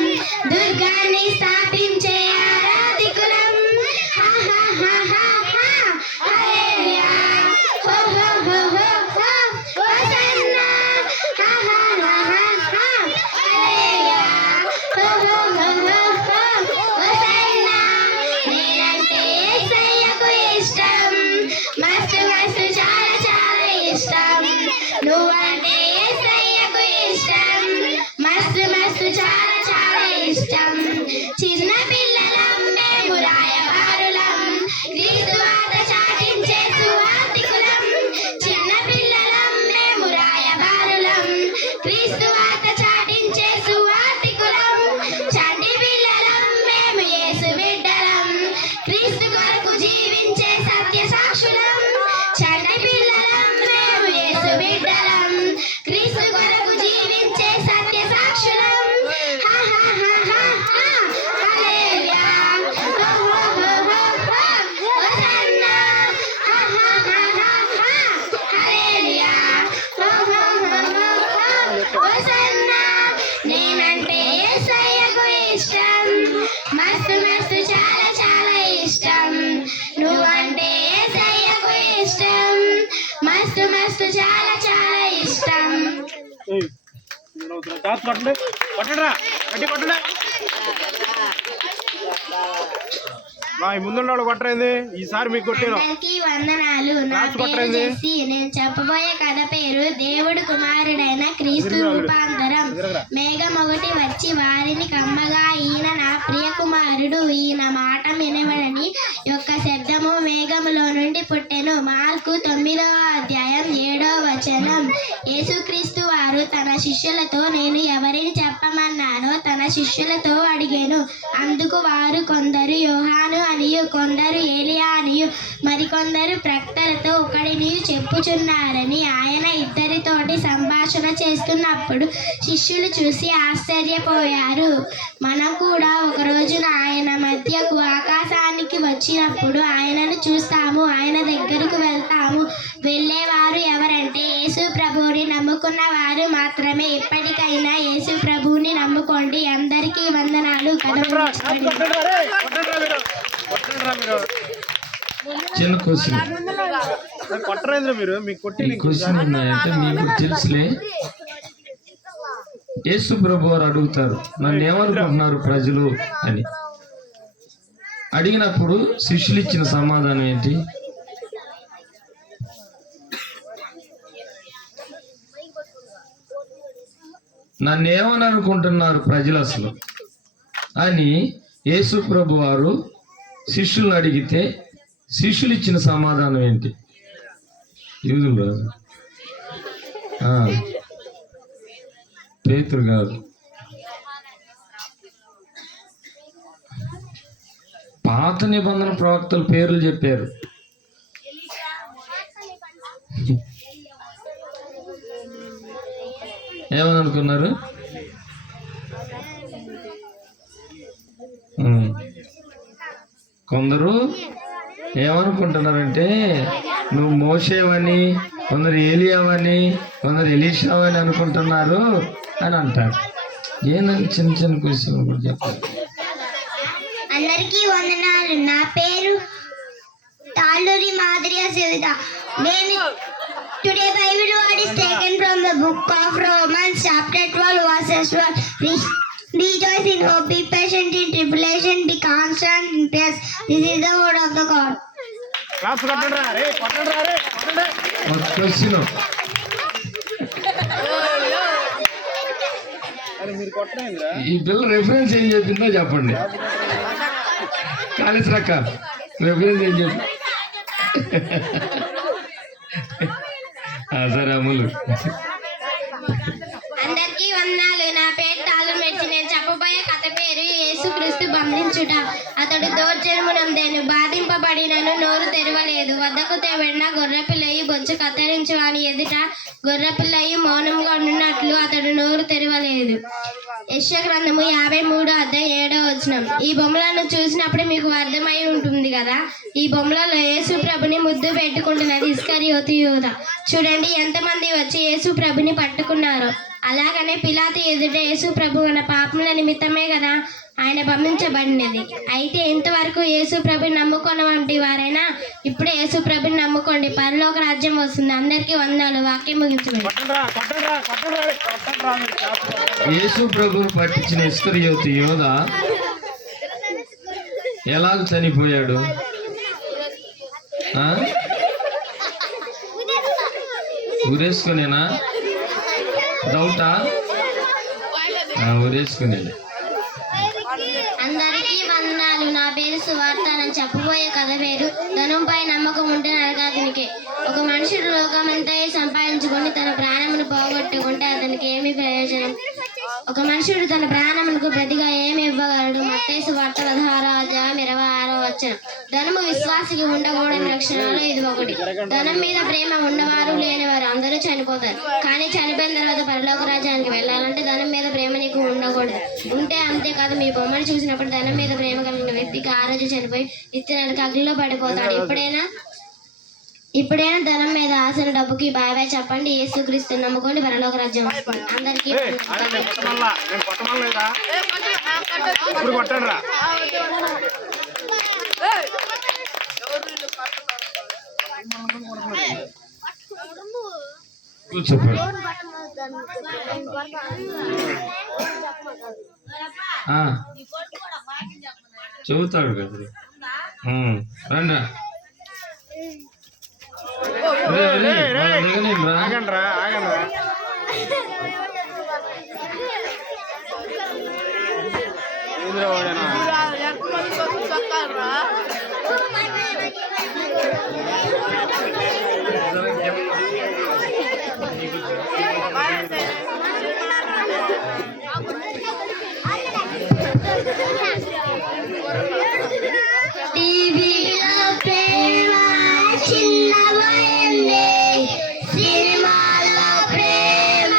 దుర్గాన్ని స్థాపించే ఆరాధికులం. హా హా హా హా హా హల్లెలూయా హో హో హో హో హో హోసన్నా. హా హా హా హా హా హల్లెలూయా హో హో హో హో హో హోసన్నా. నేనంటే యేసయ్యకు ఇష్టం, మస్తు మస్తు చాలా చాలా ఇష్టం. నువ్వంటే యేసయ్యకు ఇష్టం, మస్తు మస్తు చాలా చాలా ఇష్టం. చిన్న పిల్లలం మేము రాయబారులం, క్రీస్తు వాత చాటించే సువార్తికులం. చిన్న పిల్లలం మేము రాయబారులం, క్రీస్తు వాత చాటించే సువార్తికులం. చంటి పిల్లలం మేము యేసు బిడ్డలం, క్రీస్తు కొరకు జీవించే సత్య సాక్షులం. చంటి పిల్లలం మేము యేసు బిడ్డలం, క్రీస్తు కొరకు జీవించే సత్య సాక్షులం. హా హా హా హా హా హల్లెలూయా హో హో హో హో హో హోసన్నా. హా హా హా హా హా హల్లెలూయా హో హో హో హో హో హోసన్నా. నేనంటే యేసయ్యకు ఇష్టం, మస్తు మస్తు చాలా చాలా ఇష్టం. నువ్వంటే యేసయ్యకు ఇష్టం, మస్తు మస్తు చాలా చాలా ఇష్టం. టాస్ కొట్టండి కొట్టడరా గట్టి కొట్టండి మా ఈ ముందున్న కొట్టరైంది ఈసారి మీకు కొట్టాను అందరికీ వందనాలు. నా పేరు జెస్సీ. నేను చెప్పబోయే కథ పేరు దేవుడు కుమారుడైన క్రీస్తు రూపాంతరం. మేఘం ఒకటి వచ్చి వారిని కమ్మగా, ఈయన నా ప్రియ కుమారుడు, ఈయన మాట వినవడని యొక్క శబ్దము మేఘములో నుండి పుట్టెను. మార్కు 9:7 యేసుక్రీస్తు వారు తన శిష్యులతో నేను ఎవరిని చెప్పమన్నానో తన శిష్యులతో అడిగాను. అందుకు వారు కొందరు యోహాను అనియు, కొందరు ఏలియా అనియు, మరికొందరు ప్రవక్తలతో ఒకడిని చెప్పుచున్నారని ఆయన ఇద్దరితోటి సంభాషణ చేస్తున్నప్పుడు శిష్యులు చూసి ఆశ్చర్యపోయారు. మనం కూడా ఒక రోజున ఆయన మధ్యకు ఆకాశానికి వచ్చినప్పుడు ఆయనను చూస్తాము, ఆయన దగ్గరకు వెళ్తాము. వెళ్ళేవారు ఎవరంటే యేసు ప్రభువుని నమ్ముకున్న వారు మాత్రమే. ఇప్పటికైనా యేసు ప్రభువుని నమ్ముకోండి. అందరికీ వందనాలు. చిన్న క్వశ్చన్. కొట్టరైంది మీరు మీకు కొట్టి ఈ క్వశ్చన్ ఉన్నాయంటే మీకు తెలుసులే. యేసు ప్రభు వారు అడుగుతారు, నన్ను ఏమనుకుంటున్నారు ప్రజలు అని. అడిగినప్పుడు శిష్యులు ఇచ్చిన సమాధానం ఏంటి? నన్ను ఏమని అనుకుంటున్నారు ప్రజలు అసలు అని యేసు ప్రభు వారు శిష్యులను అడిగితే శిష్యులు ఇచ్చిన సమాధానం ఏంటి? యూదులు రాదు, పేతురు కాదు, పాత నిబంధన ప్రవక్తల పేర్లు చెప్పారు. ఏమని అనుకున్నారు? కొందరు ఏమనుకుంటున్నారంటే నువ్వు మోషేవని, కొందరు ఏలియావని, కొందరు ఎలీషావని అనుకుంటున్నారు అని అంటారు. ఏందని చిన్న చిన్న క్వశ్చన్ కూడా చెప్పాలి. అందరికీ వందనాలు. నా పేరు Talluri Madhurya Sivita. Today Bible word is taken from the book of Romans chapter 12 verses 12. Rejoice in hope, be patient in tribulation, be constant in prayer. This is the word of the God. Class కొట్టండి రా రే కొట్టండి రా రే కొట్టండి. Question అరే మీరు కొట్టండిరా. ఈ పిల్ల reference ఏం చెప్పిందో చెప్పండి. కాళేశ్వరక్క రెఫరెన్స్ ఏం చెప్పి సరే అమ్ములు. అందరికీ వందనాలు. నా పేరు తాళం మెచ్చి. నేను చెప్పబోయే కథ పేరు యేసుక్రీస్తు బంధించుట. అతడు దౌర్జన్యమునందెను, బాధింపబడినను, నోరు తెరవలేదు. వద్దకు తేబడిన గొర్రెపిల్లయి బొచ్చు కత్తిరించి వాని ఎదుట గొర్రెపిల్లయి మౌనంగా ఉన్నట్లు అతడు నోరు తెరవలేదు. యెషయా గ్రంథము 53:7. ఈ బొమ్మలను చూసినప్పుడు మీకు అర్థమై ఉంటుంది కదా. ఈ బొమ్మలలో యేసు ప్రభుని ముద్దు పెట్టుకుంటున్నది ఇస్కరియోతు యూదా. చూడండి ఎంతమంది వచ్చి యేసు ప్రభుని పట్టుకున్నారు. అలాగనే పిలాతు ఎదుట యేసు ప్రభు మన పాపముల నిమిత్తమే కదా ఆయన బంధించబడినది. అయితే ఇంతవరకు యేసు ప్రభుని నమ్ముకున్న వంటి వారైనా ఇప్పుడు యేసు ప్రభుని నమ్ముకోండి, పరలోక రాజ్యం వస్తుంది. అందరికీ వందనాలు. వాక్యం ముగించండి. యేసు ప్రభువును పట్టించిన ఇస్కరియోతు యోధా ఎలాగ చనిపోయాడు? ఊరేసుకునేనా? డౌటా? ఊరేసుకునేది. అందరికీ వందనాలు. నా పేరు సువార్త. నేను చెప్పబోయే కథ పేరు ధనంపై నమ్మకం ఉంటే నరకాగ్నికి. ఒక మనుషుడు లోకమంతా సంపాదించుకొని తన ప్రాణమును పోగొట్టుకుంటే అతనికి ఏమి ప్రయోజనం? ఒక మనుషుడు తన ప్రాణమునకు ప్రతిగా ఏమి ఇవ్వగలడు? మత్తయి సువార్త 16:26. ధనము విశ్వాసికి ఉండకూడని లక్షణాలు ఇది ఒకటి. ధనం మీద ప్రేమ ఉన్నవారు లేనివారు అందరూ చనిపోతారు. కానీ చనిపోయిన తర్వాత పరలోక రాజ్యానికి వెళ్ళాలంటే ధనం మీద ప్రేమ నీకు ఉండకూడదు. ఉంటే అంతేకాదు, మీ బొమ్మను చూసినప్పుడు ధనం మీద ప్రేమ కలిగిన వ్యక్తికి ఆ రోజు చనిపోయి ఇత్తనానికి అగ్నిలో పడిపోతాడు. ఇప్పుడైనా ధనం మీద ఆశను డబ్బుకి బాయ్ బాయ్ చెప్పండి. యేసుక్రీస్తు నమ్ముకోండి, పరలోక రాజ్యం వస్తుంది. అందరికీ కూర్చోపడు. చెబుతాడు కదా. రండి ఆగండ్రా ఆగండ్రా. టీవీలో ప్రేమ చిన్నబోయింది, సినిమాలో ప్రేమ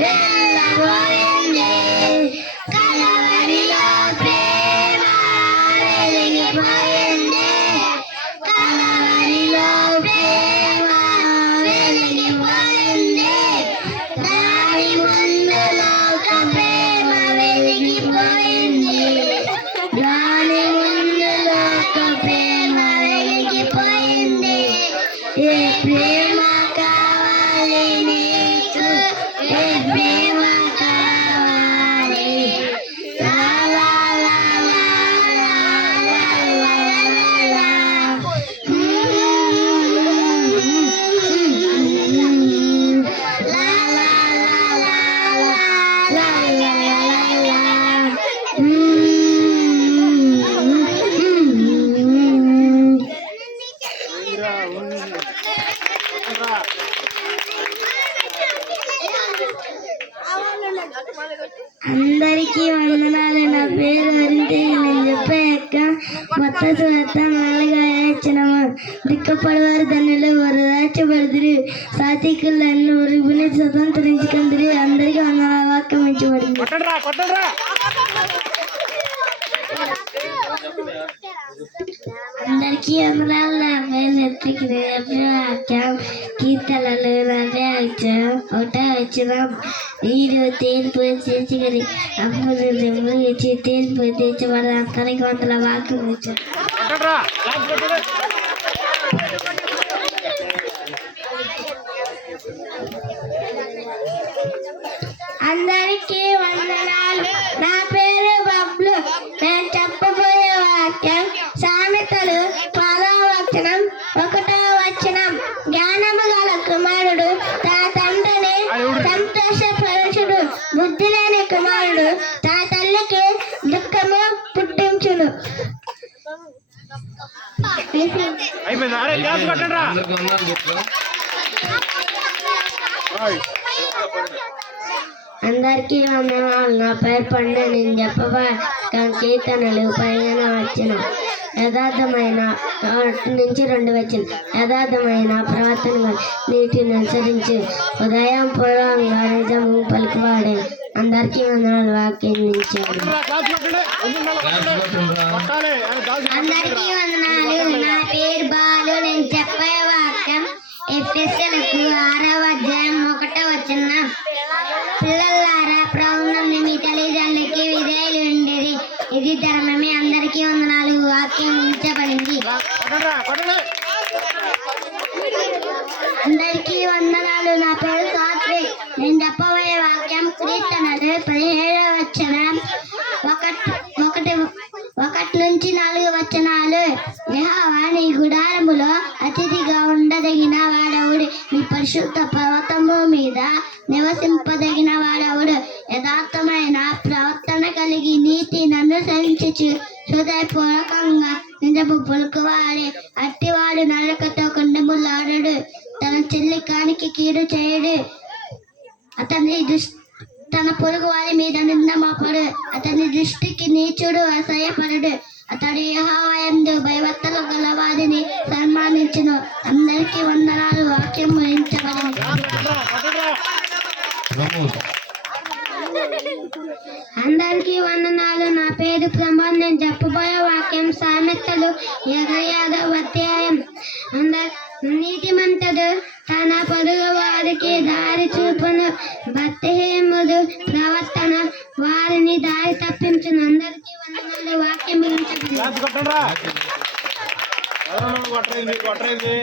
తెల్లబోయింది, కలవరిలో ప్రేమ వెలిగిపోయింది, కలవరిలో ప్రేమ వెలిగిపోయింది, దాని ముందు లోక ప్రేమ వెలిగిపోయింది, దాని ముందు లోక ప్రేమ వెలిగిపోయింది. ఏ ప్రేమ కావాలి నీకు? ఏ ప్రేమ కావాలి? లా లా లా లా లా లా లా లా లా. లా లా లా లా లా లా లా అందరికీ వందనాలు. నా పేరు వరింటి. నేను చెప్పే యొక్క మొత్త సువార్త 4:5. దిక్కపడవారు ధన్యులు, వారు రాచబడుదురు. సాత్వికులను ఉరుగుని స్వతంత్రించుకుందరు. అందరికీ వందనాలు. వాక్యం ఇచ్చబడింది. అందరికీ వందనాలు. నా పేరు ఎత్తికి వాక్యం కీర్తనలు 1:1. మీరు తీర్పు చేసి అప్పుడు ఇచ్చి తీర్పు తీర్చబడ. అందరికీ వందల వాక్యం ఇచ్చారు. అందరికీ వందనాలు. నా పేరు బబ్లు. నేను చెప్పబోయే వాక్యం సామెతలు 10వ వచనం. జ్ఞానము గల కుమారుడు తన తండ్రిని సంతోషపరచుడు. బుద్ధి లేని కుమారుడు తన తల్లికి దుఃఖము పుట్టించుడు. అయిపోయింది. అరే గ్యాస్ కొట్టండి రా. అందరికీ వందనాలు చెప్పు. అందరికీ వందనాలు. నా పేరు పండు. నేను చెప్పబోయే కీర్తనలు 15వ వచనం. యథార్థమైన 1-2 వచనం. యథార్థమైన ప్రవర్తన నీటిని అనుసరించి ఉదయం పూర్వంగా నిజము పలుకువాడే. అందరికీ వందనాలు. వాక్యం ఇచ్చాడు. కొట్టాలి. అరే గ్యాస్ అందరికీ వందనాలు. నా పేరు బాలు. నేను చెప్పే వాక్యం ఎఫెసీయులకు 6వ అధ్యాయం 1వ వచనం. పిల్లలారా ప్రభువునందు మీ తల్లిదండ్రులకి విధేయులు ఉండిరి, ఇది ధర్మమే. అందరికీ వందనాలు. వాక్యం ఉంచబడింది. అందరికీ వందనాలు. నా పేరు సాత్విక్. నేను చెప్పబోయే వాక్యం కీర్తనలు 17వ వచనం 1-4 వచనాలు. యెహోవా నీ గుడారములో అతిథిగా ఉండదగిన వాడవుడు. నీ పరిశుద్ధ పర్వతము మీద నివసింపదగిన వాడవుడు. యథార్థమైన ప్రవర్తన కలిగి నీతిని అనుసరించి హృదయపూర్వకంగా నిజము పలుకువాడే. అట్టివాడు నరకతో కొండములాడడు. తన చెల్లి కానికి కీడు చేయడు. తన పొరుగు వారి మీద నింద మోపడు. అతని దృష్టికి నీచుడు అసహ్యపడడు. అతడు యెహోవా యందు భయభక్తులు గల వారిని సన్మానించును. అందరికీ వందనాలు. వాక్యం వహించబడింది. అందరికీ వందనాలు. నా పేరు ప్రమోద్. నేను చెప్పబోయే వాక్యం సామెతలు 25వ అధ్యాయం. నీతిమంతుడు తన పొరుగు వారికి దారి చూపును, భక్తిహీనుడు ప్రవర్తన వారిని దారి తప్పించును. అందరికీ వందనాలు. వాక్యం గురించి గ్యాస్ కొట్టండి రా. కొట్టరైంది.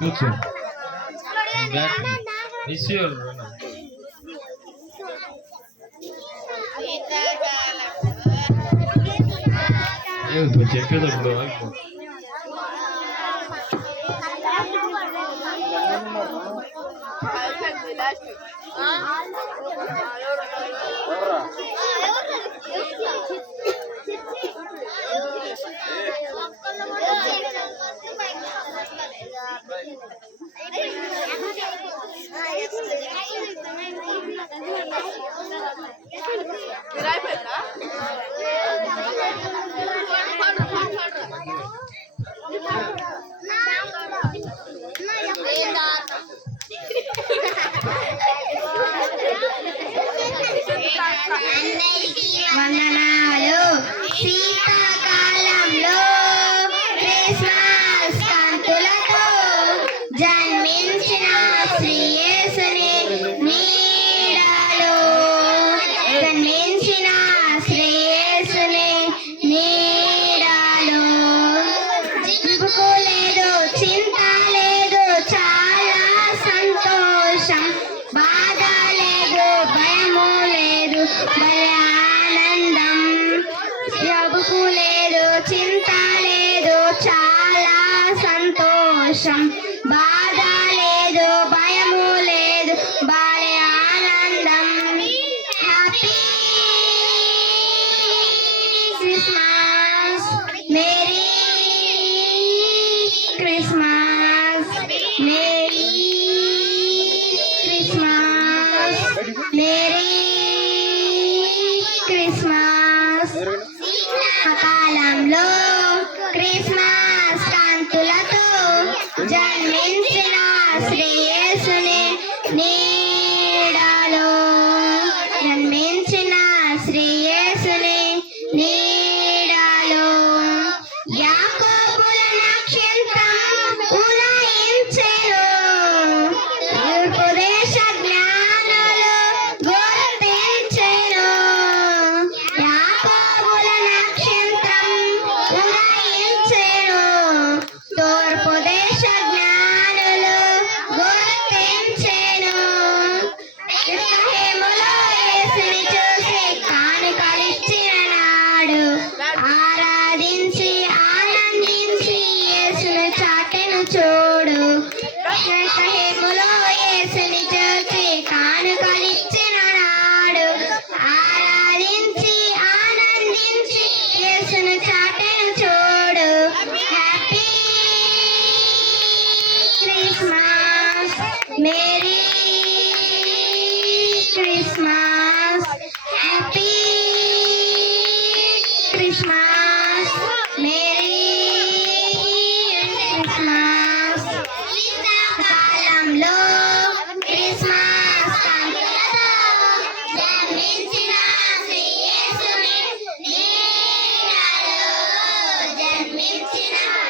కూర్చో. చెప్పేటప్పుడు వందనాలు. శీతాకాలంలో క్రిస్మస్ కాంతులతో జన్మించిన శ్రీ యేసుని నీడలో జన్మించిన శ్రీ యేసుని నీడలో జిలుకు లేదు, చింత లేదు, చాలా సంతోషం. బాధ లేదు, భయము లేదు, భలే ఆనందం. జబ్బు లేదు, చింత లేదు, చాలా సంతోషం. బాధ లేదు, భయము లేదు, భలే ఆనందం. Happy Christmas. Merry Christmas. Merry Christmas. Merry Christmas. కాలంలో క్రిస్మస్ కాంతులతో జన్మించిన శ్రీ యేసుని నీడలో జన్మించిన శ్రీ యేసుని నీడలో యాకోబుల నక్షత్రం ఉదయించెను. తూర్పు దేశ జ్ఞానులు గుర్తించెను. యాకోబుల నక్షత్రం ఉదయించెను.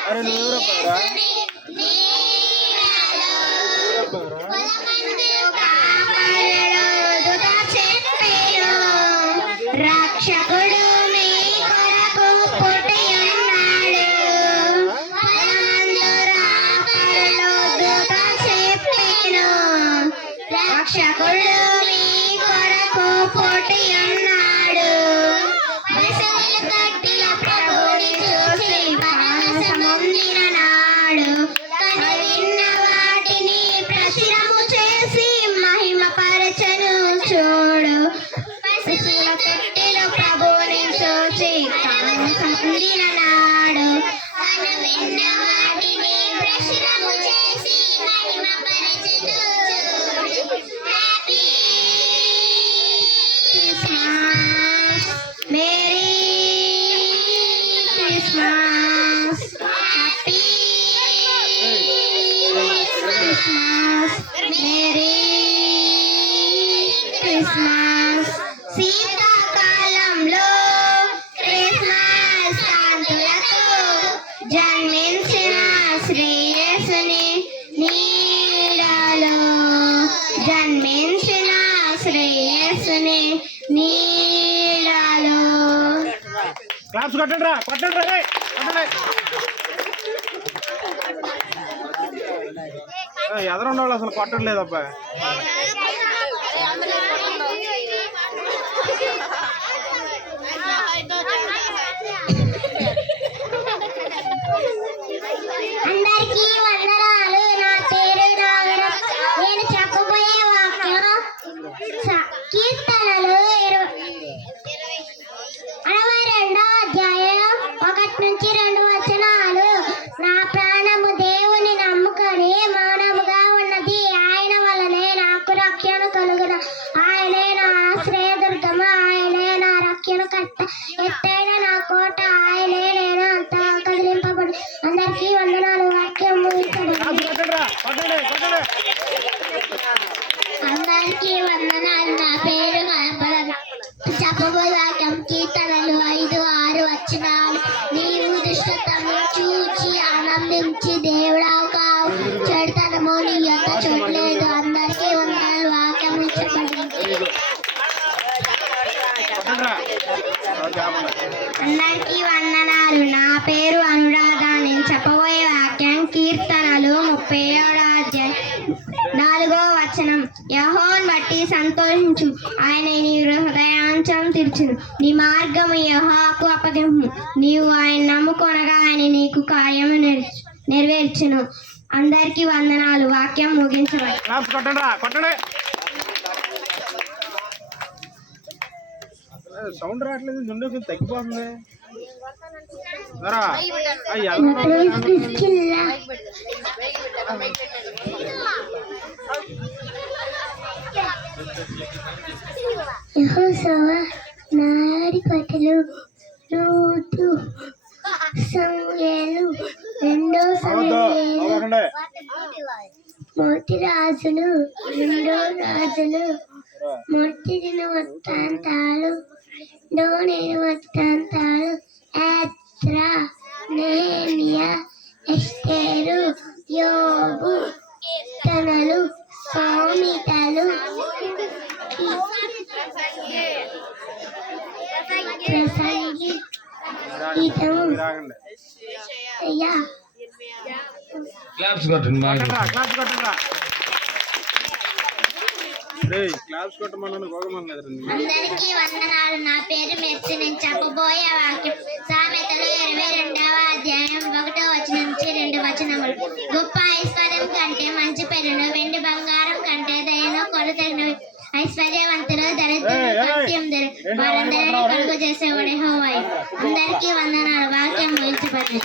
అరే నువ్వెవరబ్బారా రక్షకుడు మీ కొరకు పుట్టి ఉన్నాడు పరమందురాపరలో దూత చెప్పెను రక్షకుడు మీ కొరకు పుట్టి ఉన్నాడు మెసలు కట్టిన ప్రభుని చూసి పరవశమొందిన నాడు కని విన్న వాటిని ప్రచురము చేసి మహిమ పరచను చూడు మెసలు కట్టిన ప్రభుని చూసి పరవశమొందిన నాడు కని విన్న వాటిని ప్రచురము చేసి మహిమ పరచను చూడు happy Christmas merry Christmas happy Christmas merry Christmas శీతాకాలంలో క్రిస్మస్ కాంతులతో జన్మించిన శ్రేయస్సుని నీడలో జన్మించిన శ్రేయస్సుని నీడలో క్లాప్స్ కొట్టండి రా కొట్టండి రే కొట్టండి ఎదరున్న వాళ్ళు అసలు కొట్టట్లేదబ్బా అందరికీ వందనాలు నా పేరు నాగరం నేను చెప్పబోయే వాక్యం కీర్తనలు 62వ అధ్యాయం 1-2 వచనాలు నా ప్రాణము దేవుని నమ్ముకొని మౌనముగా ఉన్నది ఆయన వలనే నాకు రక్షణ కలుగును ఆయనే నా ఆశ్రయదుర్గము ఆయనే నా రక్షణ కట్ట ఎత్తైన నా కోట ఆయనే నేను అంత కదిలింపబడి అందరికీ వందనాలు వాక్యం ముగించబడింది కొట్టండి రా కొట్టండి కొట్టండి అందరికీ వందనాలు నా పేరు చెప్పబోయే వాక్యం కీర్తనలు 5-6 వచనాలు నీవు దుష్టతను చూచి ఆనందించి దేవుడా కావు చెడుతనము నీ యొక్క చూడలేదు అందరికీ వందనాలు వాక్యం ఇచ్చబడింది కొట్టండి రా అందరికీ వందనాలు నా పేరు అనురాధ నేను చెప్పబోయే వాక్యం కీర్తనలు 37వ అధ్యాయం 4వ వచనం యెహోవాను బట్టి సంతోషించు ఆయన నీ హృదయాంచం తీర్చును నీ మార్గము యెహోవాకు అప్పగింపు నీవు ఆయన నమ్ముకొనగా ఆయన నీకు కార్యము నెరవేర్చును అందరికీ వందనాలు వాక్యం ముగించబడి క్లాప్స్ కొట్టండి రా కొట్టండి సౌండ్ రావట్లేదు నుండి కొంచెం తగ్గిపోతుంది రా యెహోషువ నాడిపతులు రూతు సమూయేలు 2వ సమూయేలు మొదటి రాజులు 2వ రాజులు మొదటి వృత్తాంతాలు 2వ వృత్తాంతాలు ఎజ్రా నెహెమియా ఎస్తేరు యోబు కీర్తనలు సామెతలు ప్రసంగి గీతము అయ్యా క్లాప్స్ కొట్టండి బాగా క్లాప్స్ కొట్టండి రా క్లాప్స్ కొట్టమన్నాను గోగమనలేదు అందరికీ వందనాలు నా పేరు మెర్చి నేను చెప్పబోయే వాక్యం సామెతలు 22వ అధ్యాయం 1వ వచనం నుంచి 2 వచనములు గొప్ప ఐశ్వర్యం కంటే మంచి పెరును వెండి బంగారం కంటే దయను కొరతగినవి ఐశ్వర్యవంతులు దరిద్రులు సత్యందరు వారందరినీ కలుగు చేసేవాడే యెహోవా అందరికీ వందనాలు వాక్యం ముగించబడింది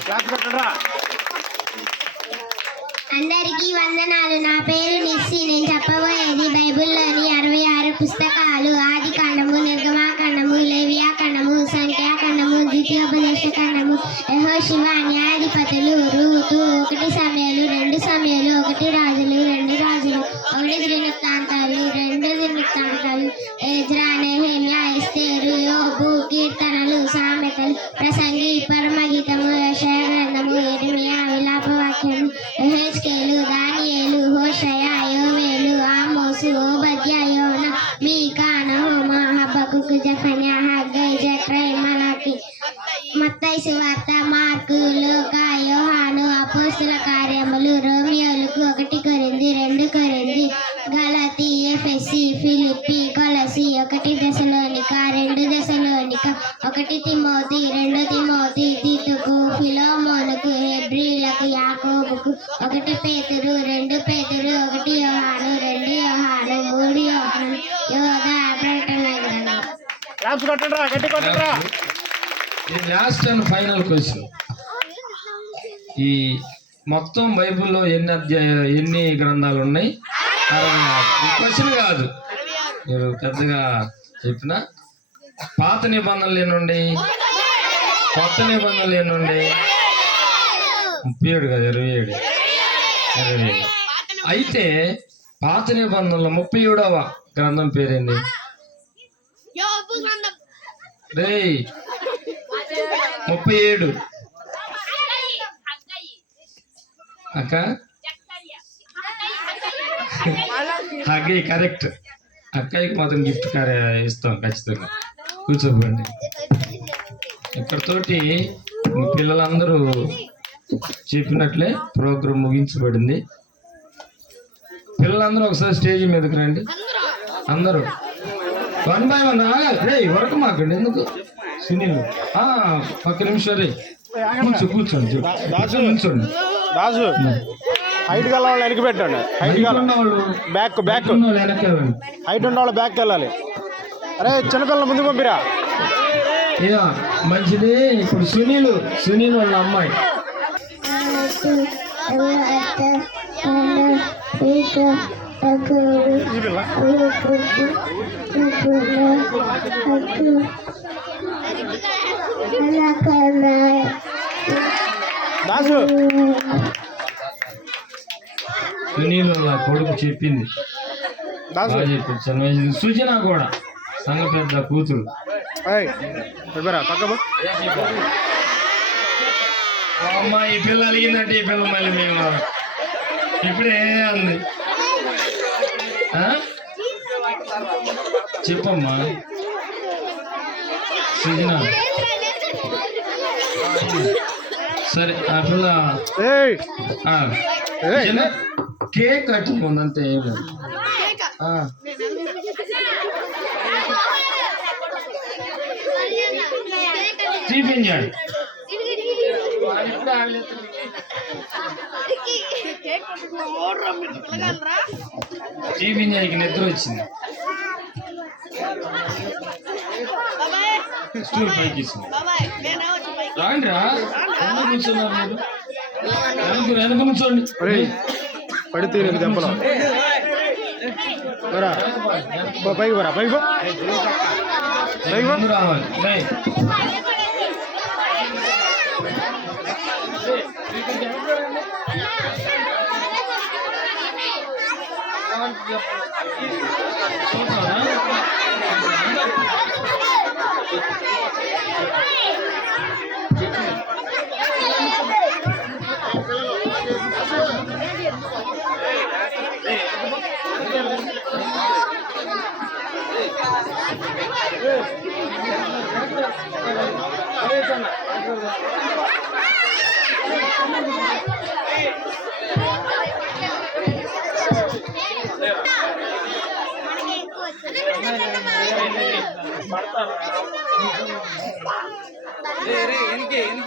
అందరికీ వందనాలు నా పేరు నిస్సి నేను చెప్పబోయేది బైబిల్లోని 66 పుస్తకాలు ఆది కాండము నిర్గమాకాండము లేవియాకాండము సంఖ్యాకాండము ద్వితీయోపదేశకాండము యెహోషువ న్యాయాధిపతులు రూతు 1 సమూయేలు 2 సమూయేలు 1 రాజులు 2 రాజులు 1 దినవృత్తాంతాలు 2 దినవృత్తాంతాలు ఎజ్రా నెహెమియా ఎస్తేరు యోబు కీర్తనలు సామెతలు ప్రసంగి పరమగీతము యెషయా సువార్త, మార్కు, లూకా, యోహాను, అపోస్తుల కార్యములు, రోమియోలకు 1 కొరింథీ, 2 కొరింథీ, గలతీ, ఎఫెసీ, ఫిలిప్పీ, కొలసీ, 1 దెసలోనిక, 2 దెసలోనిక, 1 తిమోతి, 2 తిమోతి, తీతుకు, ఫిలోమోనుకు, హెబ్రీలకు, యాకోబుకు, 1 పేతురు, 2 పేతురు, 1 యోహాను, 2 యోహాను, 3 యోహాను, యోధా, ప్రకటన గ్రంథం. క్లాప్స్ కొట్టండిరా, గట్టి కొట్టండిరా. ఇది లాస్ట్ అండ్ ఫైనల్ క్వశ్చన్. ఈ మొత్తం బైబిల్లో ఎన్ని గ్రంథాలు ఉన్నాయి? క్వశ్చన్ కాదు, మీరు పెద్దగా చెప్పిన. పాత నిబంధనలు ఎన్ని ఉన్నాయి? కొత్త నిబంధనలు ఎన్ని ఉన్నాయి? 37 కాదు, 27. అయితే పాత నిబంధనలో 37వ గ్రంథం పేరేంది? రేయ్ 37 అక్క, అక్కయ్య కరెక్ట్. అక్కయ్యకి మాత్రం గిఫ్ట్ ఇస్తాం ఖచ్చితంగా. కూర్చోబండి. ఇక్కడతోటి మీ పిల్లలందరూ చెప్పినట్లే ప్రోగ్రాం ముగించబడింది. పిల్లలందరూ ఒకసారి స్టేజ్ మీదకి రండి. అందరూ 1 by 1. రే వరకు మాకండి, ఎందుకు సునీల్? ఒక్క నిమిషం రే, కూర్చోండి. కూర్చోండి. దాసు హైట్ గల వాళ్ళు వెనక్కి పెట్టండి. హైట్ బ్యాక్ హైట్ ఉన్న వాళ్ళు బ్యాక్ వెళ్ళాలి. అరే చిన్నపిల్లలు ముందుకు పంపిరా. మంచిది. ఇప్పుడు సునీల్ వాళ్ళ అమ్మాయి. దాసు సునీల్ వాళ్ళ కొడుకు చెప్పింది. సుజన కూడా సంగ పెద్ద కూతురు. అమ్మ ఈ పిల్ల అలిగిందంటే ఈ పిల్ల మళ్ళీ మేము ఇప్పుడే అంది. చెప్పమ్మా సుజన. సరే ఆ పిల్ల కేక్ కటింగ్ ఉందంటే ఏం లేదు. చూపించాడు. చూపించాడికి నిద్ర వచ్చింది. స్టూల్ పైకి రాండి రా. కూర్చున్నారు మీరు, వెనక కూర్చోండి. పడితే దెబ్బలో పైకి పోరా, పైకి రావాలి.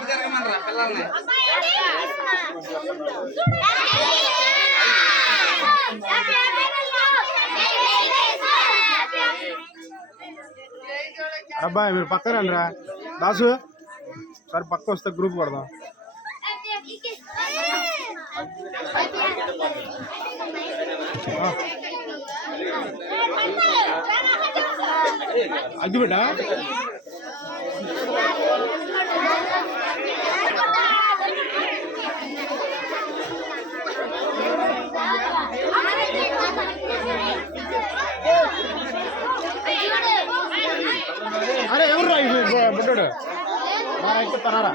జరగమనరా పిల్లల్ని. అబ్బాయి మీరు పక్క రండి రా. దాసు సరే పక్క వస్తే గ్రూప్ కొడదాం. అగ్గి బిడ్డ అరే ఎవరు రా బుడ్డాడు బాగా ఎక్కుతారా?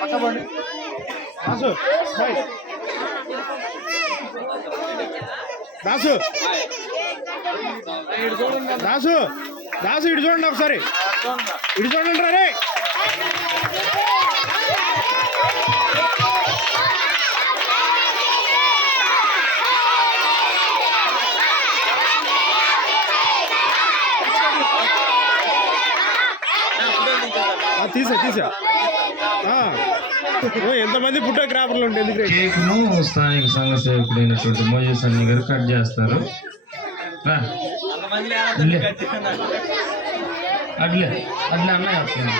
పక్క బండి దాసు స్మైల్. దాసు దాసు దాసు ఇటు చూడండి ఒకసారి, ఇటు చూడండి రే. తీసా ఎంతమంది ఫోటోగ్రాఫర్లు ఉంటే ఎందుకు? కేక్ను స్థానిక సంఘ సేవకుడైనటువంటి మోజెస్ అన్ని గారు కట్ చేస్తారు. రా అట్లే అట్లే అన్న చేస్తాను.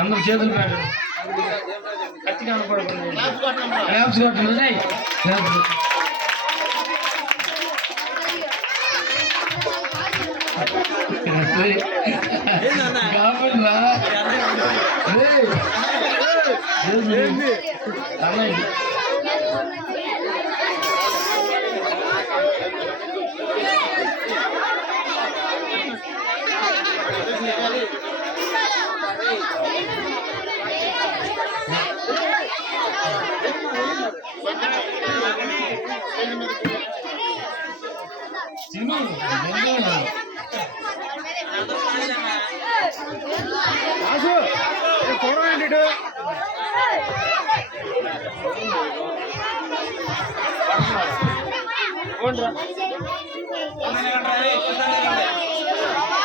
అందరు చేతులు పెట్టండి. కత్తి కనపడకుండా ల్యాబ్స్ కొట్టండి. కాబట్రా అన్నయ్య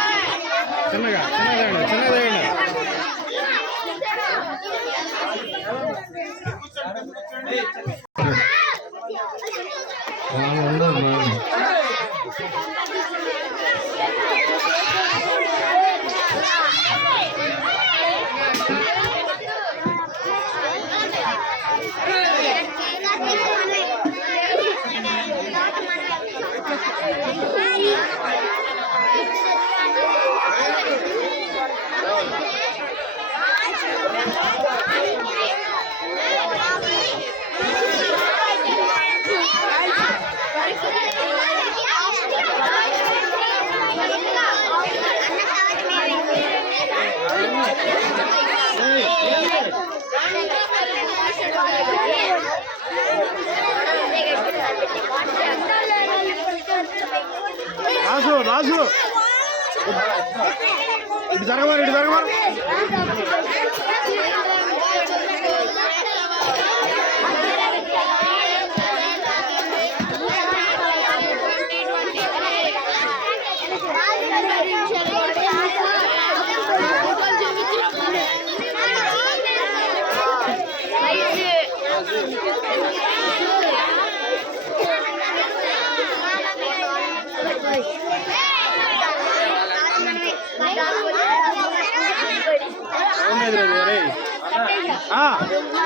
చూడండి చిన్నగా చిన్నదేయండి. రాజు ఇటు జరగమని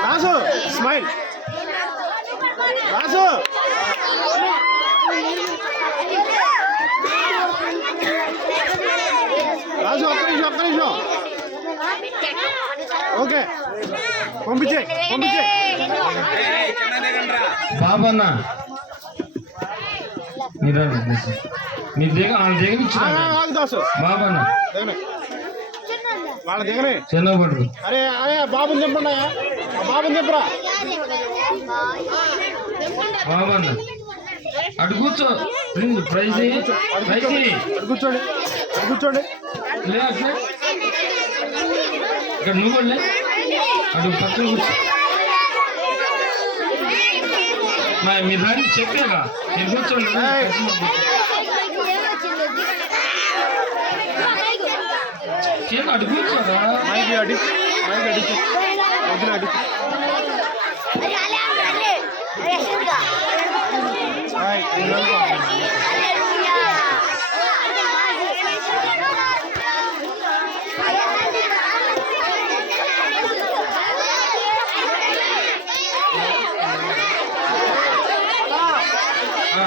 రాజు స్మైల్. రాజు ఒక్క నిమిషం. ఓకే పంపించే బాబన్న మీరు మీ దగ్గర వాళ్ళ దగ్గర దాసు బాబన్న వాళ్ళ దగ్గరే చిన్న పడుకు. అరే బాబుని చెప్పండి, బాబుని చెప్పరా. బాబన్న అటు కూర్చో. ప్రైజ్ కూర్చోండి లే అట్లే ఇక్కడ నువ్వు లే అటు పక్కన కూర్చో. మీరు రండి చెప్పాగా మీరు కూర్చోండి. అటు కూర్చోరా. అడి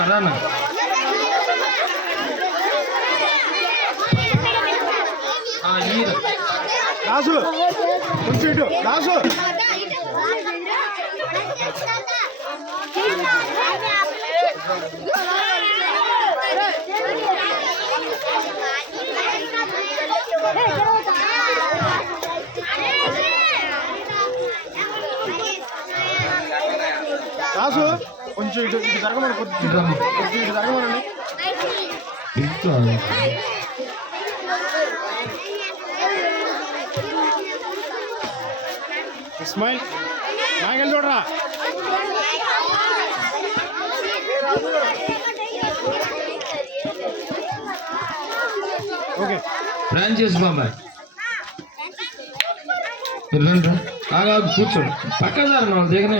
రానా దాసు కొంచెం ఇటు దాసు. దాసు కొంచెం ఇటు ఇటు జరగమని కొంచెం ఇటు జరగమనండి. ఇస్మాయిల్ నాగల్ చూడరా. ఓకే ఫ్రాంచైజ్ బాబాయ్ రండి ఆగా కూర్చోండి. పక్క దారి వాళ్ళు దిగనే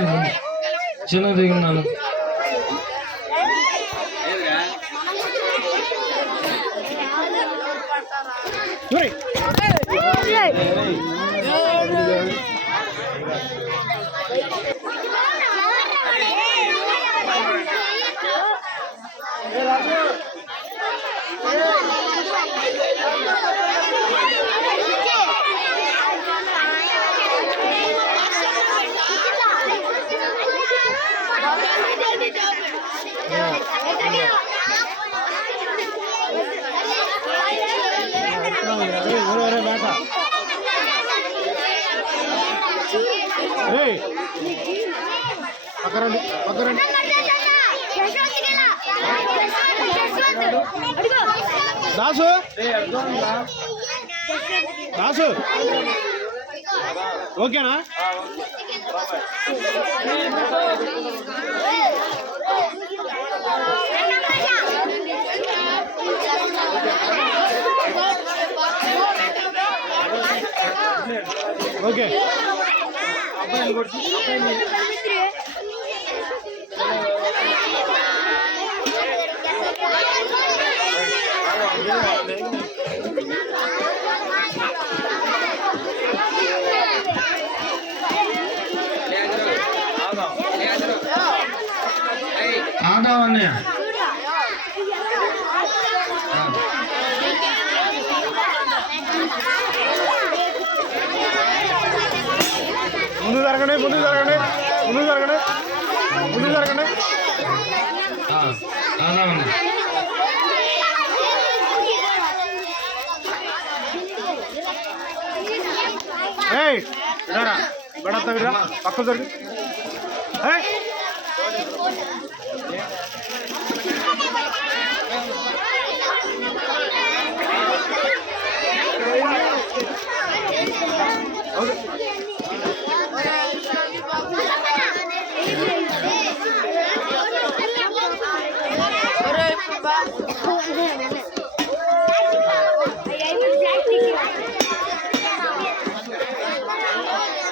చిన్న దిగున్నాను. పక్కరండి పక్కరండి. దాసు దాసు ఓకేనా? ఓకే ఆదావన్నయ్య ముందు జరగండి ముందు జరగండి ముందు జరగండి ముందు జరగండి. ఆదావన్న ఏయ్ ఇదారా బడతా విరా పక్క జరుగు. ఏయ్ ఓకే